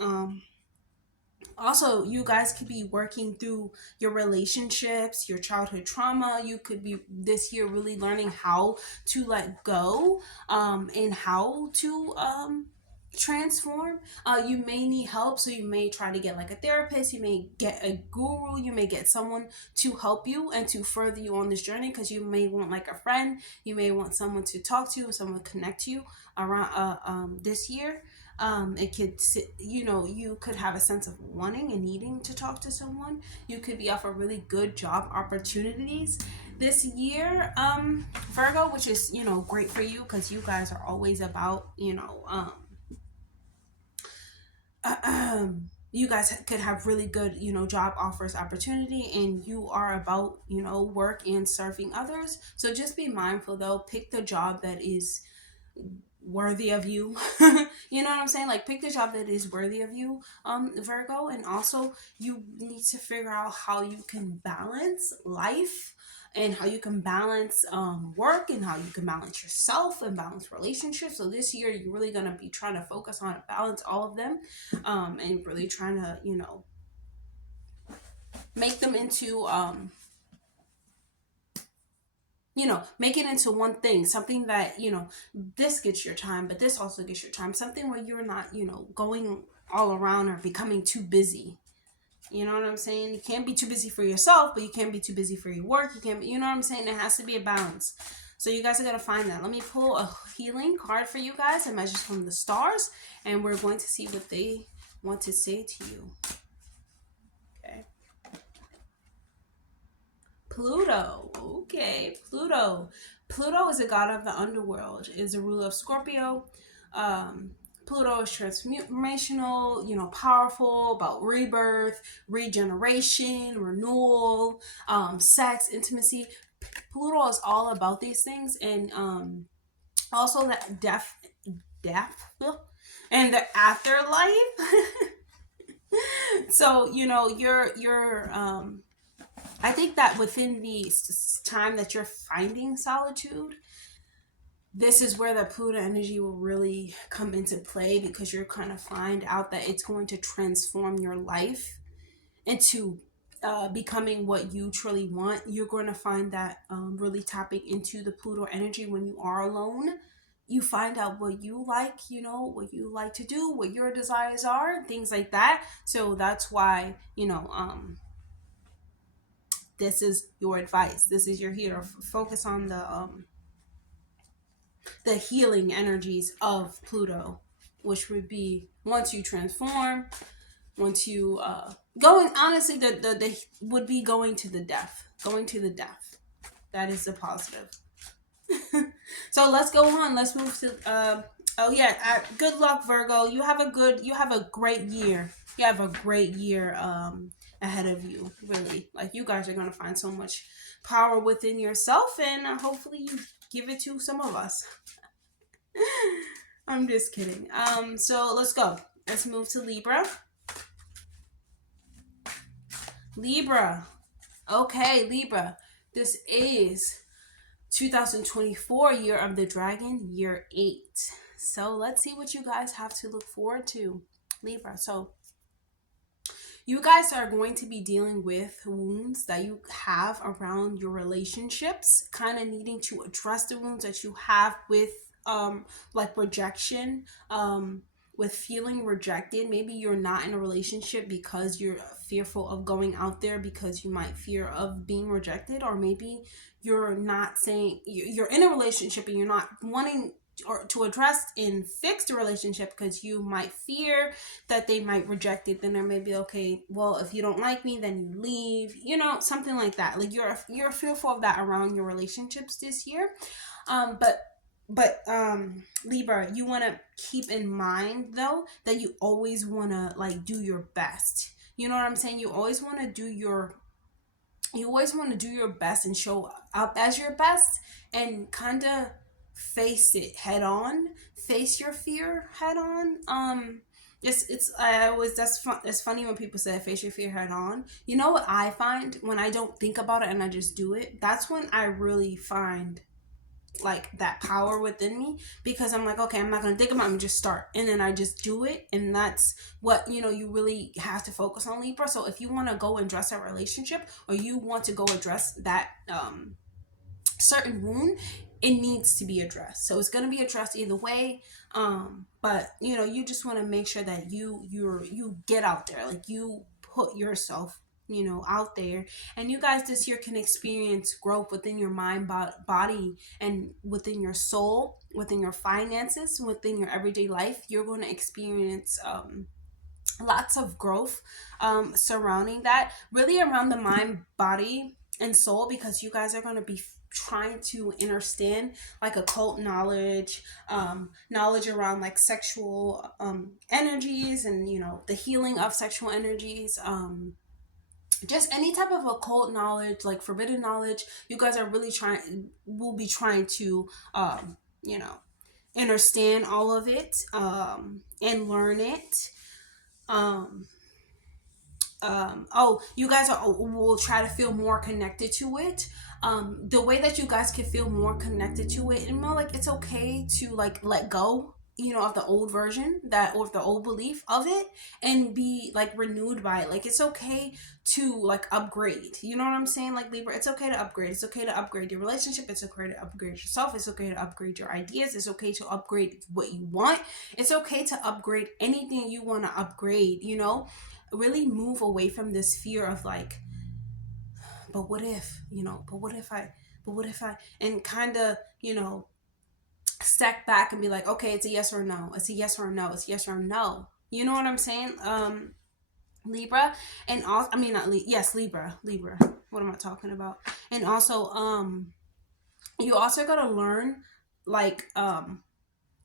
Also, you guys could be working through your relationships, your childhood trauma. You could be this year really learning how to let go, and how to transform. You may need help, so you may try to get like a therapist. You may get a guru. You may get someone to help you and to further you on this journey, because you may want like a friend. You may want someone to talk to, someone to connect you around this year. It could, you know, you could have a sense of wanting and needing to talk to someone. You could be offered really good job opportunities this year, Virgo, which is, you know, great for you, because you guys are always about, you know, you guys could have really good, you know, job offers opportunity, and you are about, you know, work and serving others. So just be mindful though. Pick the job that is worthy of you. You know what I'm saying? Like, pick the job that is worthy of you, Virgo. And also, you need to figure out how you can balance life, and how you can balance work, and how you can balance yourself and balance relationships. So this year, you're really going to be trying to focus on balance all of them, and really trying to, you know, make them into you know, make it into one thing, something that, you know, this gets your time, but this also gets your time, something where you're not, you know, going all around or becoming too busy. You know what I'm saying? You can't be too busy for yourself, but you can't be too busy for your work. You can't be, you know what I'm saying? It has to be a balance. So you guys are going to find that. Let me pull a healing card for you guys, a message from the stars, and we're going to see what they want to say to you. Okay. Pluto. Okay, Pluto. Pluto is a god of the underworld, is a ruler of Scorpio. Pluto is transformational, you know, powerful, about rebirth, regeneration, renewal, sex, intimacy. Pluto is all about these things, and also that death, and the afterlife. So you know, you're I think that within the time that you're finding solitude, this is where the Pluto energy will really come into play, because you're kind of find out that it's going to transform your life into becoming what you truly want. You're going to find that really tapping into the Pluto energy when you are alone, you find out what you like, you know, what you like to do, what your desires are, things like that. So that's why, you know, this is your advice. This is your here. Focus on the healing energies of Pluto, which would be once you transform, once you going, honestly, the would be going to the death. That is the positive. So let's go on. Let's move to oh yeah, good luck, Virgo. You have a great year. You have a great year ahead of you, really. Like, you guys are going to find so much power within yourself, and hopefully you give it to some of us. I'm just kidding. So let's go. Let's move to Libra. Libra. Okay, Libra. This is 2024, year of the dragon, year 8. So let's see what you guys have to look forward to, Libra. So you guys are going to be dealing with wounds that you have around your relationships, kind of needing to address the wounds that you have with like rejection, with feeling rejected. Maybe you're not in a relationship because you're fearful of going out there because you might fear of being rejected, or maybe you're not saying you're in a relationship and you're not wanting or to address and fix the relationship because you might fear that they might reject it. Then there may be, okay, well, if you don't like me, then you leave, you know, something like that. Like, you're fearful of that around your relationships this year. But Libra, you want to keep in mind though that you always want to like do your best. You know what I'm saying? You always want to do your best and show up as your best, and kind of face it head on. Face your fear head on. It's funny when people say face your fear head on. You know what I find when I don't think about it and I just do it? That's when I really find like that power within me, because I'm like, okay, I'm not gonna think about it, I'm just start, and then I just do it. And that's what, you know, you really have to focus on, Libra. So if you want to go address a relationship, or you want to go address that certain wound, it needs to be addressed. So it's going to be addressed either way. But you know, you just want to make sure that you get out there, like you put yourself, you know, out there. And you guys this year can experience growth within your mind, body, and within your soul, within your finances, within your everyday life. You're going to experience lots of growth surrounding that, really around the mind, body, and soul, because you guys are going to be trying to understand like occult knowledge, knowledge around like sexual energies, and you know, the healing of sexual energies, just any type of occult knowledge, like forbidden knowledge. You guys are really will be trying to you know, understand all of it, and learn it. You guys will try to feel more connected to it. The way that you guys can feel more connected to it, and more like it's okay to like let go, you know, of the old version, that, or the old belief of it, and be like renewed by it. Like, it's okay to like upgrade, you know what I'm saying? Like, Libra, it's okay to upgrade. It's okay to upgrade your relationship. It's okay to upgrade yourself. It's okay to upgrade your ideas. It's okay to upgrade what you want. It's okay to upgrade anything you want to upgrade, you know. Really move away from this fear of like, but what if, you know, but what if I, and kind of, you know, step back and be like, okay, it's a yes or no. It's a yes or no. It's yes or no. You know what I'm saying? Libra. And also, I mean, yes, Libra. What am I talking about? And also, you also got to learn, like,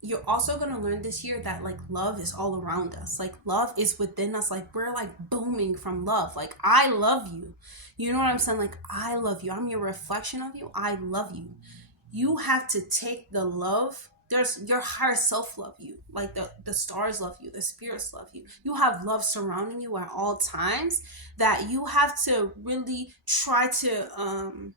you're also going to learn this year that like love is all around us. Like love is within us. Like we're like booming from love. Like I love you. You know what I'm saying? Like I love you. I'm your reflection of you. I love you. You have to take the love. There's your higher self love you. Like the stars love you. The spirits love you. You have love surrounding you at all times, that you have to really try to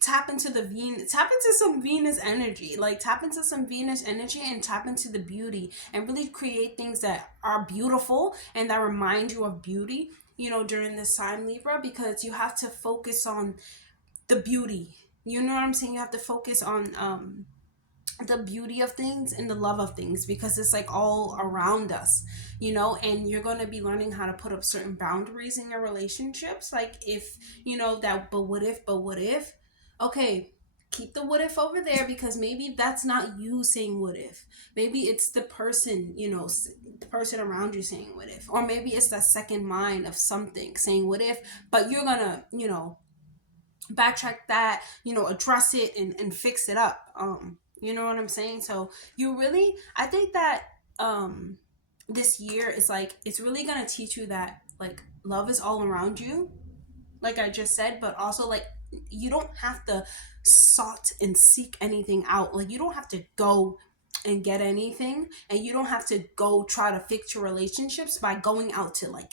tap into the Venus, tap into some Venus energy, like tap into some Venus energy and tap into the beauty and really create things that are beautiful and that remind you of beauty, you know, during this time, Libra, because you have to focus on the beauty. You know what I'm saying? You have to focus on the beauty of things and the love of things, because it's like all around us, you know. And you're going to be learning how to put up certain boundaries in your relationships, like if you know that but what if, okay, keep the what if over there, because maybe that's not you saying what if, maybe it's the person, you know, the person around you saying what if, or maybe it's that second mind of something saying what if, but you're gonna, you know, backtrack that, you know, address it and fix it up. You know what I'm saying? So you really, I think that this year is like, it's really gonna teach you that like love is all around you, like I just said, but also like you don't have to sought and seek anything out. Like you don't have to go and get anything, and you don't have to go try to fix your relationships by going out to like,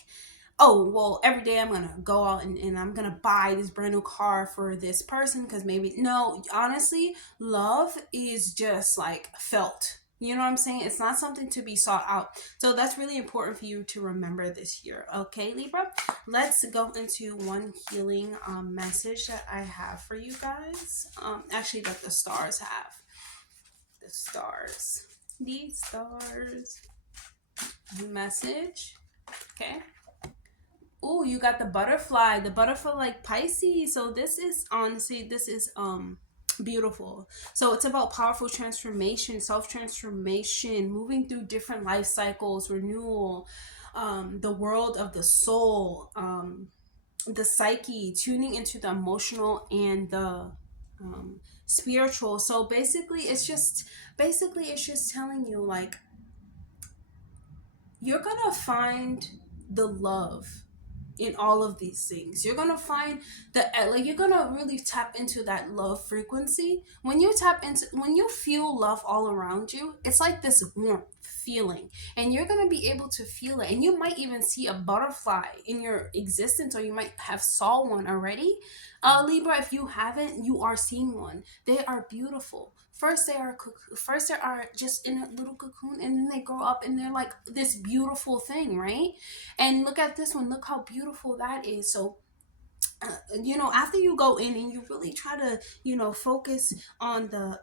oh well, every day I'm gonna go out and I'm gonna buy this brand new car for this person, because maybe, no, honestly, love is just like felt. You know what I'm saying? It's not something to be sought out. So that's really important for you to remember this year. Okay, Libra? Let's go into one healing message that I have for you guys. Actually, that the stars have. The stars. The stars. Message. Okay. Oh, you got the butterfly like Pisces. So this is, honestly, this is beautiful. So it's about powerful transformation, self-transformation, moving through different life cycles, renewal, the world of the soul, the psyche, tuning into the emotional and the spiritual. So it's just telling you like you're gonna find the love in all of these things. You're gonna find that like you're gonna really tap into that love frequency. When you feel love all around you, it's like this warmth feeling, and you're gonna be able to feel it. And you might even see a butterfly in your existence, or you might have saw one already. Libra, if you haven't, you are seeing one. They are beautiful. First they are just in a little cocoon, and then they grow up and they're like this beautiful thing, right? And look at this one. Look how beautiful that is. So you know, after you go in and you really try to, you know, focus on the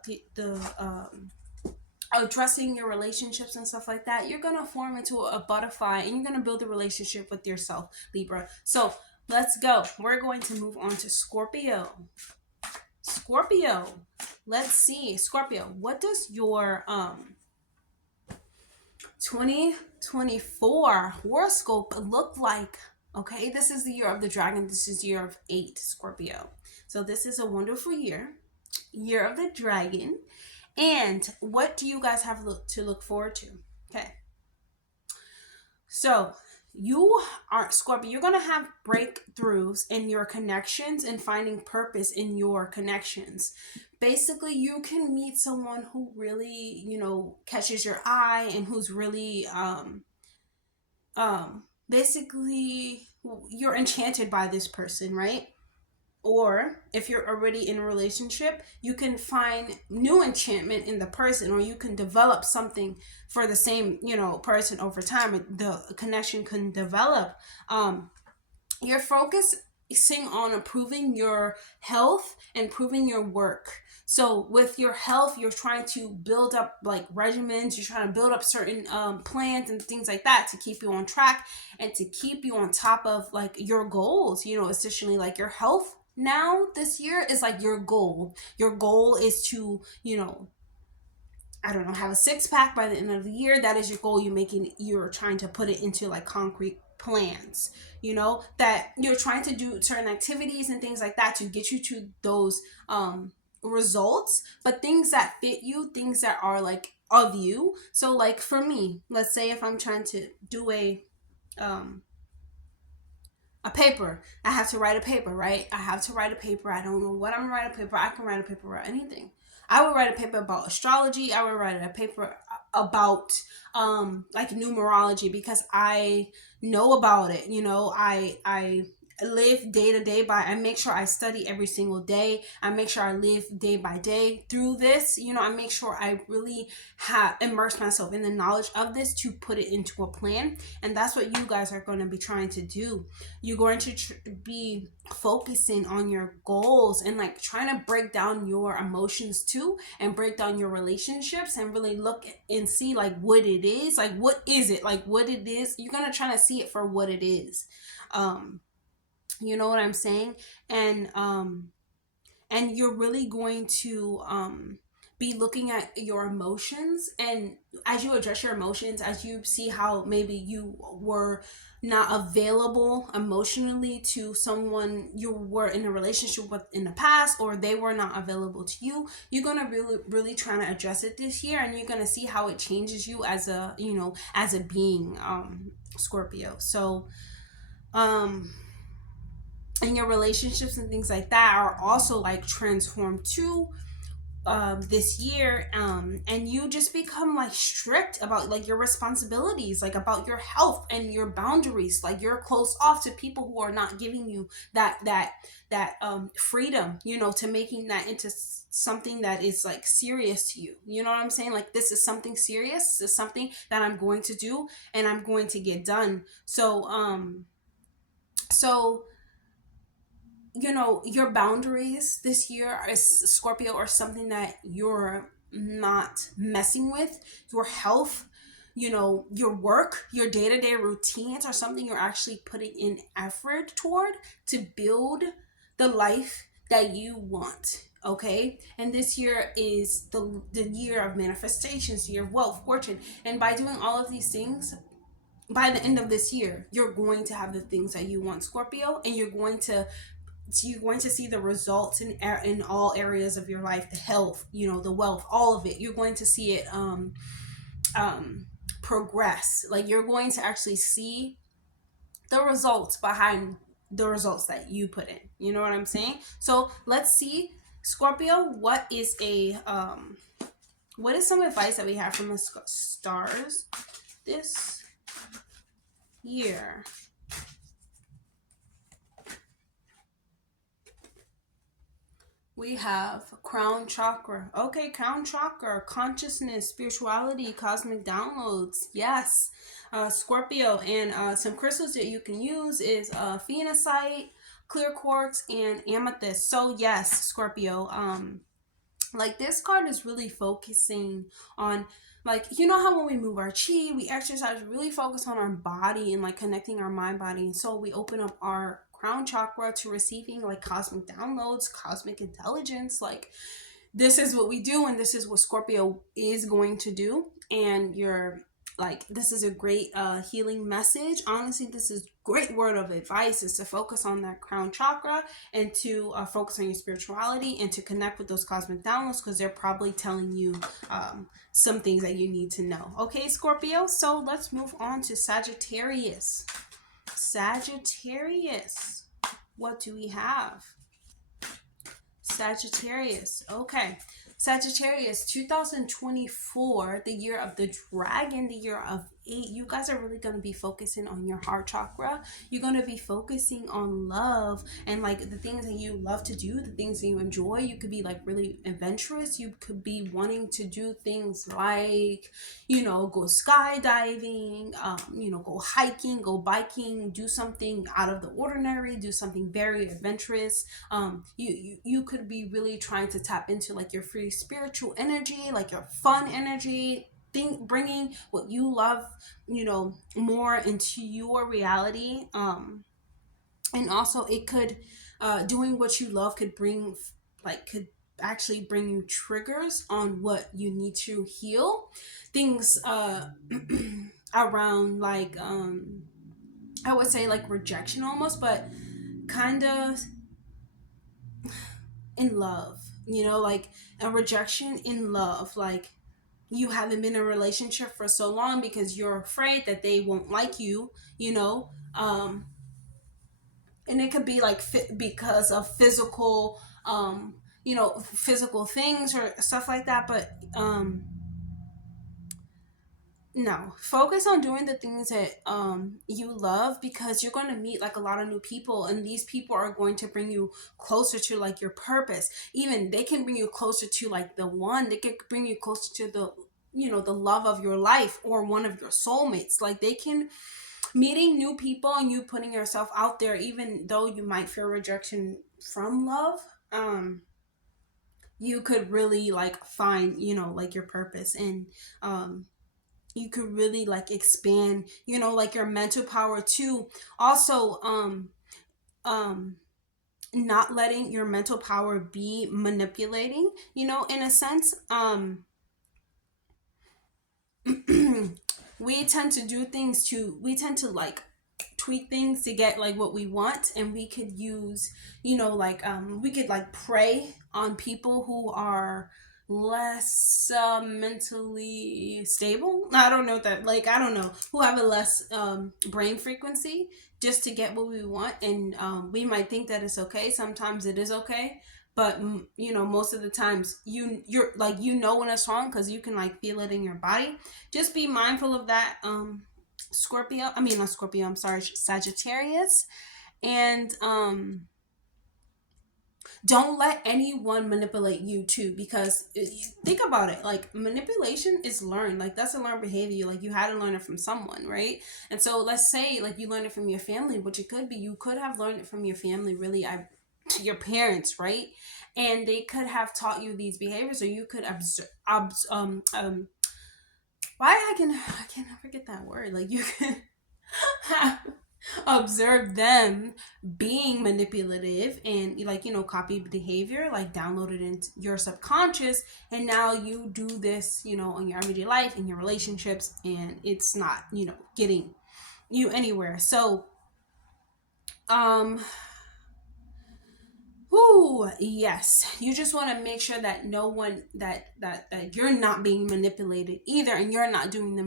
addressing your relationships and stuff like that, you're gonna form into a butterfly, and you're gonna build a relationship with yourself, Libra. So let's go. We're going to move on to Scorpio. Scorpio, let's see. Scorpio, what does your 2024 horoscope look like? Okay, this is the year of the dragon. This is year of 8, Scorpio. So this is a wonderful year of the dragon. And what do you guys have to look forward to? Okay, so you are Scorpio, you're going to have breakthroughs in your connections and finding purpose in your connections. Basically, you can meet someone who really, you know, catches your eye, and who's really basically you're enchanted by this person, right? Or if you're already in a relationship, you can find new enchantment in the person, or you can develop something for the same, you know, person over time. The connection can develop. You're focusing on improving your health and improving your work. So with your health, you're trying to build up like regimens, you're trying to build up certain plans and things like that to keep you on track and to keep you on top of like your goals, you know, essentially like your health. Now this year is like your goal. Your goal is to, you know, I don't know, have a 6-pack by the end of the year. That is your goal. You're trying to put it into like concrete plans, you know, that you're trying to do certain activities and things like that to get you to those results, but things that fit you, things that are like of you. So like for me, let's say if I'm trying to do um a paper, I have to write a paper, right? I have to write a paper. I don't know what I'm gonna write a paper. I can write a paper about anything. I would write a paper about astrology. I would write a paper about like numerology, because I know about it. You know, I live day to day by, I make sure I study every single day. I make sure I live day by day through this. You know, I make sure I really have immersed myself in the knowledge of this to put it into a plan. And that's what you guys are going to be trying to do. You're going to be focusing on your goals and like trying to break down your emotions too, and break down your relationships, and really look and see like what it is, like what is it, like what it is. You're going to try to see it for what it is. You know what I'm saying? And you're really going to be looking at your emotions, and as you address your emotions, as you see how maybe you were not available emotionally to someone you were in a relationship with in the past, or they were not available to you, you're going to really trying to address it this year, and you're going to see how it changes you as a, you know, as a being, Scorpio. So and your relationships and things like that are also like transformed too, this year, and you just become like strict about like your responsibilities, like about your health and your boundaries. Like you're closed off to people who are not giving you that freedom, you know, to making that into something that is like serious to you. You know what I'm saying? Like this is something serious. This is something that I'm going to do and I'm going to get done. So you know, your boundaries this year as Scorpio are something that you're not messing with. Your health, you know, your work, your day-to-day routines are something you're actually putting in effort toward to build the life that you want. Okay, and this year is the year of manifestations, year of wealth, fortune, and by doing all of these things, by the end of this year, you're going to have the things that you want, Scorpio, and you're going to see the results in all areas of your life, the health, you know, the wealth, all of it. You're going to see it progress. Like you're going to actually see the results behind the results that you put in. You know what I'm saying? So let's see, Scorpio, what is some advice that we have from the stars this year? We have crown chakra. Okay, crown chakra, consciousness, spirituality, cosmic downloads. Yes, Scorpio, and some crystals that you can use is phenacite, clear quartz, and amethyst. So yes, Scorpio. Like this card is really focusing on, like, you know how when we move our chi, we exercise, really focus on our body and like connecting our mind body, and so we open up our crown chakra to receiving like cosmic downloads, cosmic intelligence. Like this is what we do, and this is what Scorpio is going to do. And you're like, this is a great healing message. Honestly, this is great word of advice, is to focus on that crown chakra, and to focus on your spirituality, and to connect with those cosmic downloads, because they're probably telling you some things that you need to know. Okay, Scorpio, so let's move on to Sagittarius. Sagittarius, what do we have? Sagittarius. Okay. Sagittarius, 2024, the year of the dragon, the year of 8. You guys are really going to be focusing on your heart chakra. You're going to be focusing on love and like the things that you love to do, the things that you enjoy. You could be like really adventurous. You could be wanting to do things like, you know, go skydiving, you know, go hiking, go biking, do something out of the ordinary, do something very adventurous. You could be really trying to tap into like your free spiritual energy, like your fun energy, bringing what you love, you know, more into your reality. And also it could, doing what you love could bring, like, could actually bring you triggers on what you need to heal. Things around like, I would say like rejection almost, but kind of in love, you know, like a rejection in love. Like you haven't been in a relationship for so long because you're afraid that they won't like you, you know. And it could be like because of physical, physical things or stuff like that. But no, focus on doing the things that you love, because you're going to meet like a lot of new people, and these people are going to bring you closer to like your purpose. Even they can bring you closer to like the one, they can bring you closer to the, the love of your life, or one of your soulmates. Like they can, meeting new people and you putting yourself out there, even though you might fear rejection from love, you could really like find, like your purpose. And you could really like expand, like your mental power too. Also, um not letting your mental power be manipulating, in a sense. We tend to like tweak things to get like what we want, and we could use, we could like prey on people who are less mentally stable. I don't know that, like, I don't know, who have a less brain frequency, just to get what we want. And we might think that it's okay. Sometimes it is okay, but most of the times you're like, when it's wrong, because you can like feel it in your body. Just be mindful of that, Scorpio. I mean, not Scorpio, I'm sorry, Sagittarius. And don't let anyone manipulate you too, because think about it, like manipulation is learned. Like that's a learned behavior. Like you had to learn it from someone, right? And so let's say like you learned it from your family, which it could be you could have learned it from your family, really, to your parents, right? And they could have taught you these behaviors, or you could observe, why I can forget that word. Like you can observe them being manipulative, and like, copy behavior, like download it into your subconscious, and now you do this, in your everyday life, in your relationships, and it's not, getting you anywhere. So um whoo, yes, you just want to make sure that no one, that you're not being manipulated either, and you're not doing the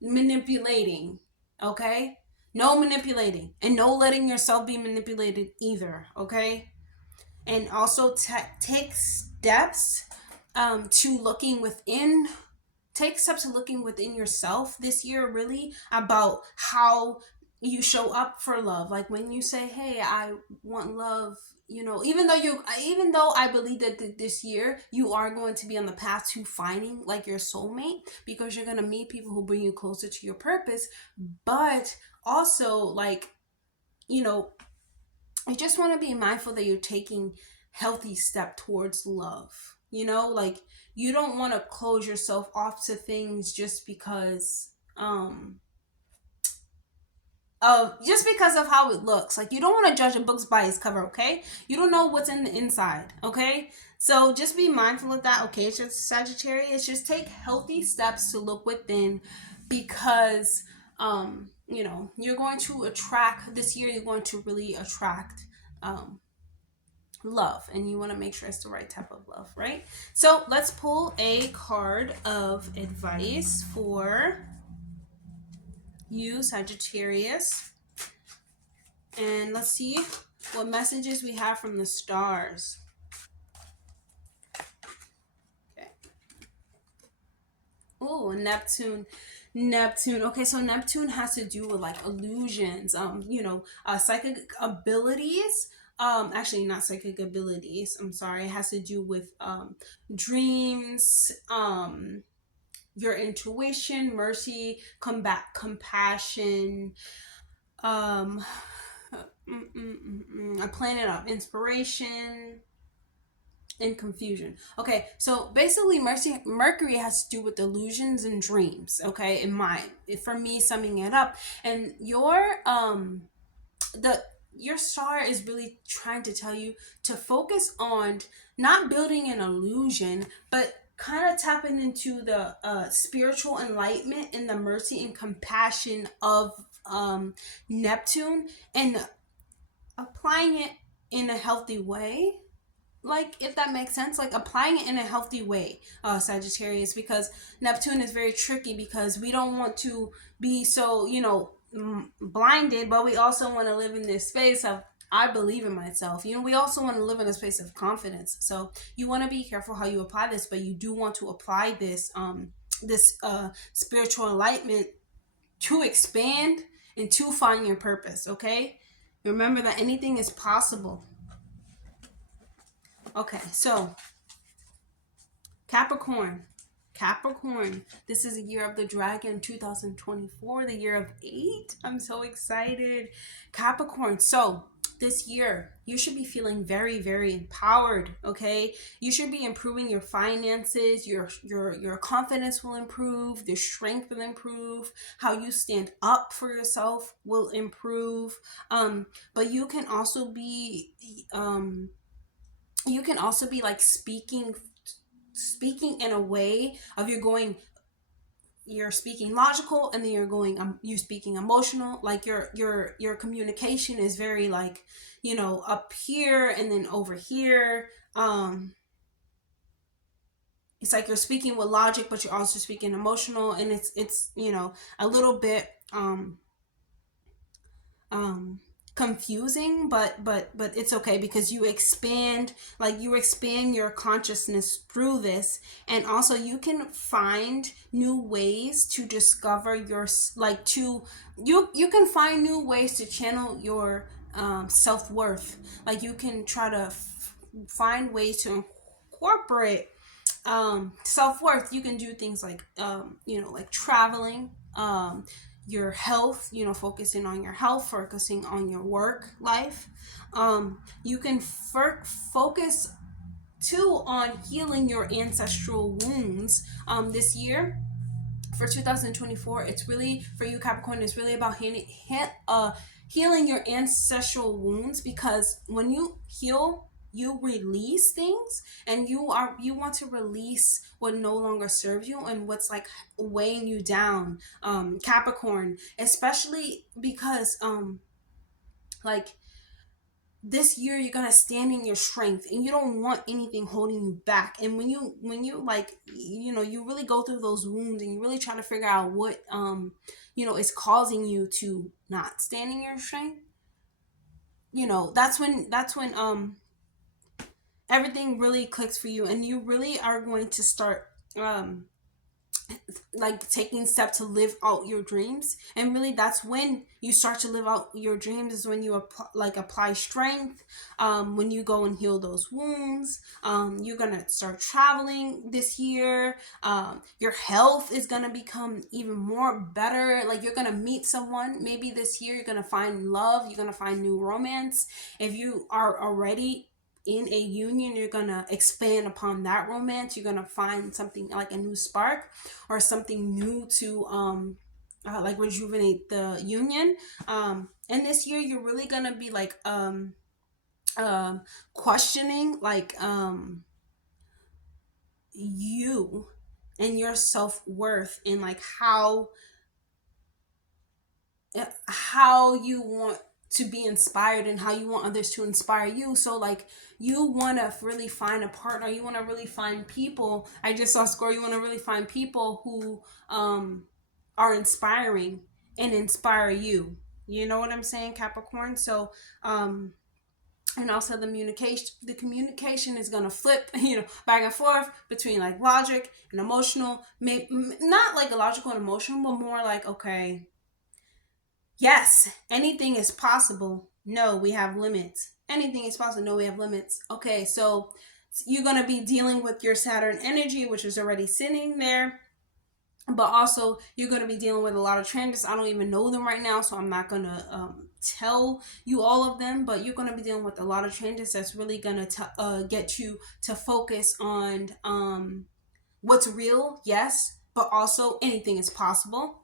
manipulating. Okay, no manipulating, and no letting yourself be manipulated either. Okay. And also take steps to looking within, take steps to looking within yourself this year, really, about how you show up for love. Like when you say, hey, I want love, even though I believe that this year you are going to be on the path to finding like your soulmate, because you're going to meet people who bring you closer to your purpose. But also, like, I just want to be mindful that you're taking healthy step towards love. Like you don't want to close yourself off to things just because of how it looks. Like you don't want to judge a book by its cover, okay? You don't know what's in the inside, okay? So just be mindful of that, okay? It's just Sagittarius. Just take healthy steps to look within, because you're going to attract this year. You're going to really attract love, and you want to make sure it's the right type of love, right? So let's pull a card of advice for you, Sagittarius, and let's see what messages we have from the stars. Okay. Oh, Neptune. Okay, so Neptune has to do with like illusions, psychic abilities. Actually, not psychic abilities. I'm sorry. It has to do with dreams, your intuition, mercy, compassion, a planet of inspiration, and confusion. Okay, so basically Mercury has to do with illusions and dreams, okay, in mind, for me, summing it up. And your star is really trying to tell you to focus on not building an illusion, but kind of tapping into the spiritual enlightenment and the mercy and compassion of Neptune, and applying it in a healthy way. like, if that makes sense, like applying it in a healthy way, Sagittarius, because Neptune is very tricky, because we don't want to be so, you know, blinded, but we also want to live in this space of, I believe in myself. You know, we also want to live in a space of confidence. So you want to be careful how you apply this, but you do want to apply this spiritual enlightenment to expand and to find your purpose. Okay, remember that anything is possible. Okay, so Capricorn. Capricorn, this is a year of the dragon, 2024, the year of 8. I'm so excited. Capricorn, so this year you should be feeling very, very empowered. Okay, you should be improving your finances, your confidence will improve, your strength will improve, how you stand up for yourself will improve. But you can also be like speaking in a way of you're speaking logical, and then you're going you speaking emotional. Like your communication is very like, you know, up here and then over here. It's like you're speaking with logic, but you're also speaking emotional, and it's you know, a little bit confusing, but it's okay, because you expand your consciousness through this. And also you can find new ways to discover your, like, to you can find new ways to channel your self-worth. Like you can try to find ways to incorporate self-worth. You can do things like you know, like traveling, your health, you know, focusing on your health, focusing on your work life. You can focus too on healing your ancestral wounds this year. For 2024, it's really, for you Capricorn, it's really about healing your ancestral wounds, because when you heal, you release things, and you want to release what no longer serves you and what's like weighing you down, Capricorn, especially because like this year you're gonna stand in your strength, and you don't want anything holding you back. And when you like, you know, you really go through those wounds, and you really try to figure out what you know, is causing you to not stand in your strength, you know, that's when everything really clicks for you, and you really are going to start like taking steps to live out your dreams. And really, that's when you start to live out your dreams, is when you apply strength, when you go and heal those wounds. You're gonna start traveling this year. Your health is gonna become even more better. Like you're gonna meet someone maybe this year, you're gonna find love, you're gonna find new romance. If you are already in a union, you're gonna expand upon that romance. You're gonna find something like a new spark, or something new to like rejuvenate the union. And this year you're really gonna be like questioning like you and your self-worth, and like how you want to be inspired, and how you want others to inspire you. So like you want to really find a partner, you want to really find people. I just saw Score, you want to really find people who are inspiring and inspire you. You know what I'm saying, Capricorn? So and also the communication is gonna flip, you know, back and forth between like logic and emotional. Maybe not like logical and emotional, but more like, okay, yes, anything is possible. No, we have limits. Anything is possible. No, we have limits. Okay, so you're going to be dealing with your Saturn energy, which is already sitting there. But also, you're going to be dealing with a lot of transits. I don't even know them right now, so I'm not going to tell you all of them. But you're going to be dealing with a lot of transits that's really going to get you to focus on what's real, yes, but also anything is possible.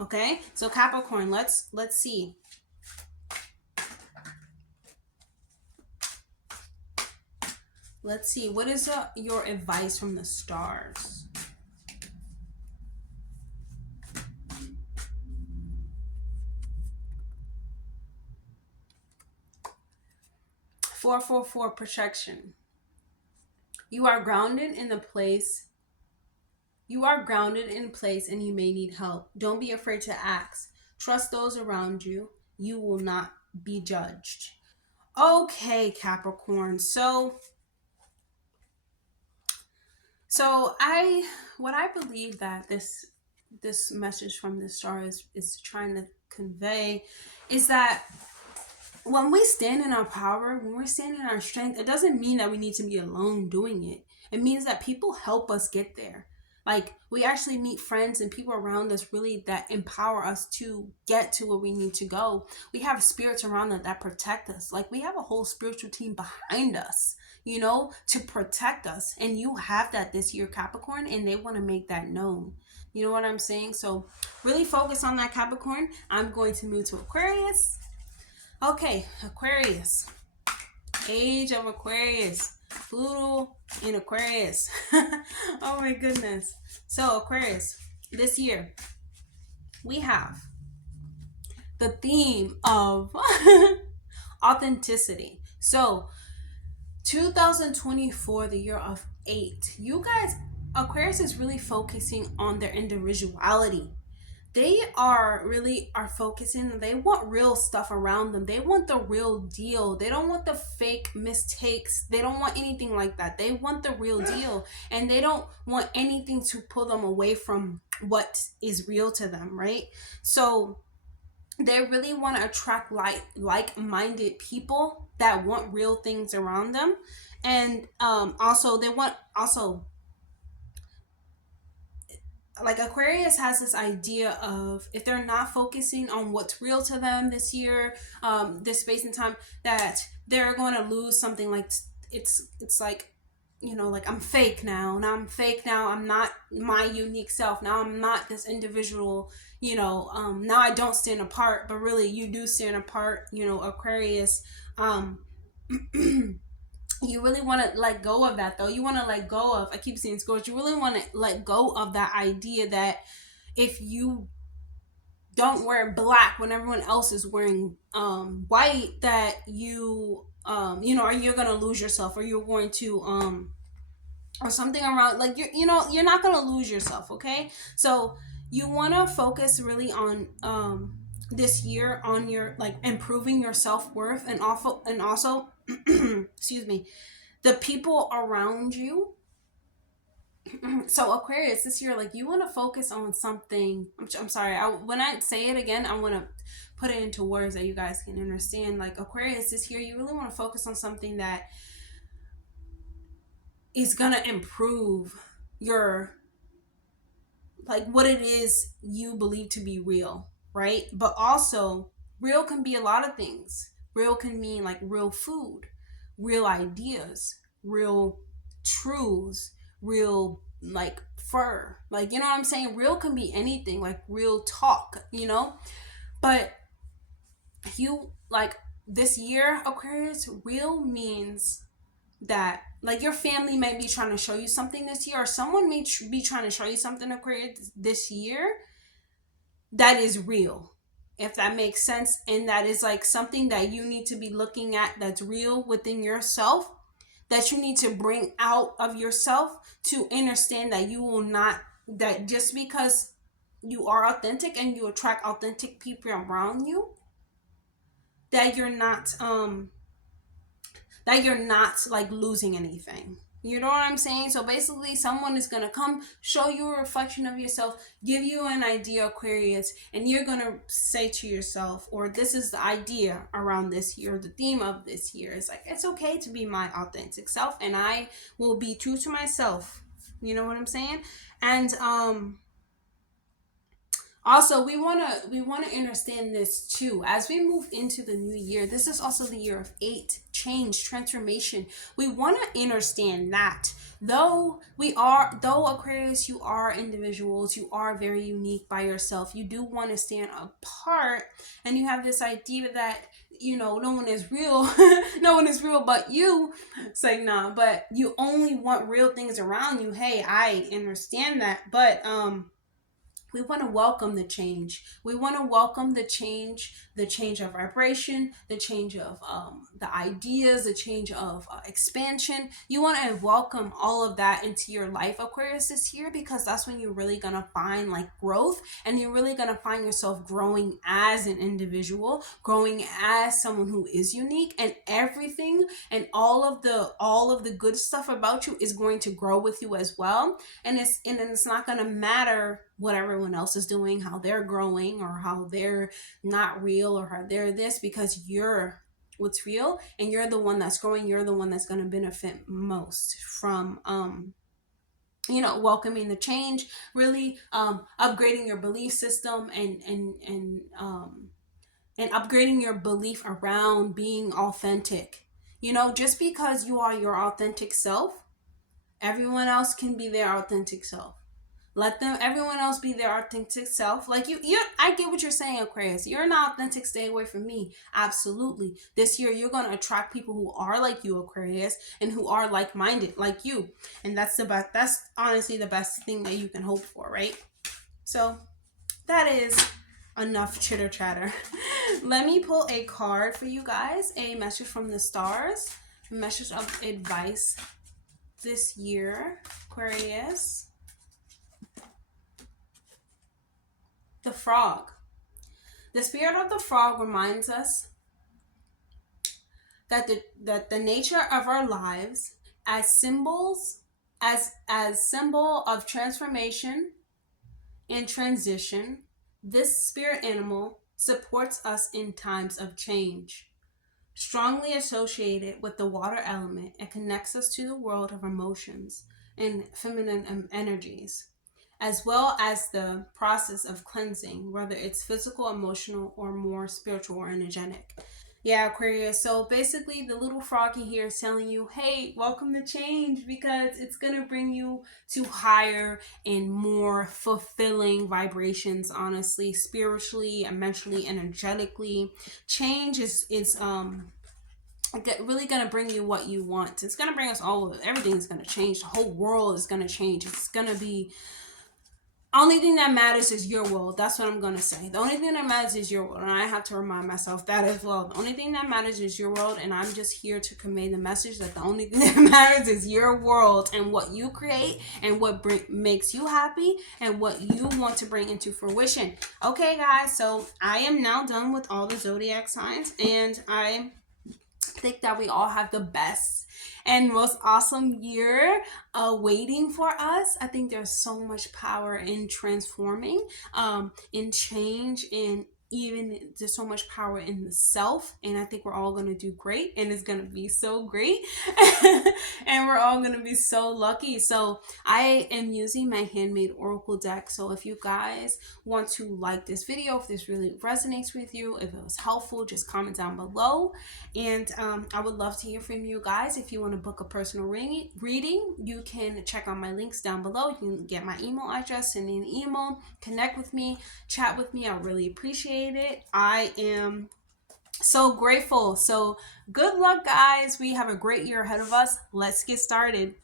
Okay, so Capricorn, let's see. Let's see, what is your advice from the stars? Four protection. You are grounded in a place. You are grounded in place and you may need help. Don't be afraid to ask. Trust those around you. You will not be judged. Okay, Capricorn. So what I believe that this message from the star is trying to convey is that when we stand in our power, when we're standing in our strength, it doesn't mean that we need to be alone doing it. It means that people help us get there. Like, we actually meet friends and people around us really that empower us to get to where we need to go. We have spirits around us that protect us. Like, we have a whole spiritual team behind us, you know, to protect us. And you have that this year, Capricorn, and they want to make that known. You know what I'm saying? So really focus on that, Capricorn. I'm going to move to Aquarius. Okay, Aquarius. Age of Aquarius. Pluto in Aquarius. Oh my goodness. So Aquarius, this year we have the theme of authenticity. So 2024, the year of 8. You guys, Aquarius is really focusing on their individuality. They are focusing. They want real stuff around them. They want the real deal. They don't want the fake mistakes. They don't want anything like that. They want the real deal, and they don't want anything to pull them away from what is real to them, right? So they really want to attract like-minded people that want real things around them. And also they want like Aquarius has this idea of, if they're not focusing on what's real to them this year, this space and time, that they're going to lose something. Like it's like, you know, like I'm fake now. I'm not my unique self. Now I'm not this individual, you know. Now I don't stand apart, but really you do stand apart, you know, Aquarius. You really want to let go of that, though. You want to let go of, I keep saying Scorpio, you really want to let go of that idea that if you don't wear black when everyone else is wearing white, that you you know, or you're gonna lose yourself, or you're going to or something around, like, you know, you're not gonna lose yourself. Okay, so you want to focus really on this year on your, like, improving your self-worth, and also excuse me, the people around you. So Aquarius, this year, like, you want to focus on something. I'm sorry, when I say it again, I want to put it into words that you guys can understand. Like, Aquarius, this year you really want to focus on something that is gonna improve your, like, what it is you believe to be real, right? But also, real can be a lot of things. Real can mean like real food, real ideas, real truths, real, like, fur. Like, you know what I'm saying? Real can be anything, like real talk, you know? But you, like, this year, Aquarius, real means that, like, your family may be trying to show you something this year, or someone may be trying to show you something, Aquarius, this year, that is real, if that makes sense. And that is like something that you need to be looking at, that's real within yourself, that you need to bring out of yourself, to understand that you will not, that just because you are authentic and you attract authentic people around you, that you're not like losing anything. You know what I'm saying? So basically, someone is going to come show you a reflection of yourself, give you an idea, Aquarius, and you're going to say to yourself, or this is the idea around this year, the theme of this year is like, it's okay to be my authentic self, and I will be true to myself. You know what I'm saying? And also, we want to understand this too. As we move into the new year, this is also the year of 8, change, transformation. We want to understand that though Aquarius, you are individuals, you are very unique by yourself. You do want to stand apart, and you have this idea that, you know, no one is real, no one is real but you. It's like, nah, but you only want real things around you. Hey, I understand that, but We want to welcome the change. We want to welcome the change of vibration, the change of the ideas, the change of expansion. You want to welcome all of that into your life, Aquarius, this year, because that's when you're really going to find like growth, and you're really going to find yourself growing as an individual, growing as someone who is unique, and everything and all of the good stuff about you is going to grow with you as well. And it's not going to matter what everyone else is doing, how they're growing, or how they're not real, or how they're this, because you're what's real, and you're the one that's growing. You're the one that's going to benefit most from welcoming the change, really upgrading your belief system, and upgrading your belief around being authentic. Just because you are your authentic self, everyone else can be their authentic self. Let them, everyone else be their authentic self. Like I get what you're saying, Aquarius. You're not authentic, stay away from me. Absolutely. This year, you're going to attract people who are like you, Aquarius, and who are like-minded, like you. And that's honestly the best thing that you can hope for, right? So that is enough chitter chatter. Let me pull a card for you guys, a message from the stars, a message of advice this year, Aquarius. The frog. The spirit of the frog reminds us that the nature of our lives as symbols, as symbol of transformation and transition, this spirit animal supports us in times of change. Strongly associated with the water element, it connects us to the world of emotions and feminine energies, as well as the process of cleansing, whether it's physical, emotional, or more spiritual or energetic. Yeah, Aquarius. So basically, the little froggy here is telling you, hey, welcome the change, because it's going to bring you to higher and more fulfilling vibrations, honestly, spiritually and mentally, energetically. Change is really going to bring you what you want. It's going to bring us all, everything is going to change. The whole world is going to change. It's going to be, only thing that matters is your world. That's what I'm going to say. The only thing that matters is your world. And I have to remind myself that as well. The only thing that matters is your world. And I'm just here to convey the message that the only thing that matters is your world, and what you create, and what makes you happy, and what you want to bring into fruition. Okay, guys. So I am now done with all the zodiac signs. And I think that we all have the best and most awesome year waiting for us. I think there's so much power in transforming, in change, and even there's so much power in the self. And I think we're all going to do great, and it's going to be so great. And we're all going to be so lucky. So I am using my handmade oracle deck. So if you guys want to like this video, if this really resonates with you, if it was helpful, just comment down below. And I would love to hear from you guys. If you want to book a personal reading, you can check out my links down below. You can get my email address, send me an email, connect with me, chat with me. I really appreciate it. I am so grateful. So good luck, guys. We have a great year ahead of us. Let's get started.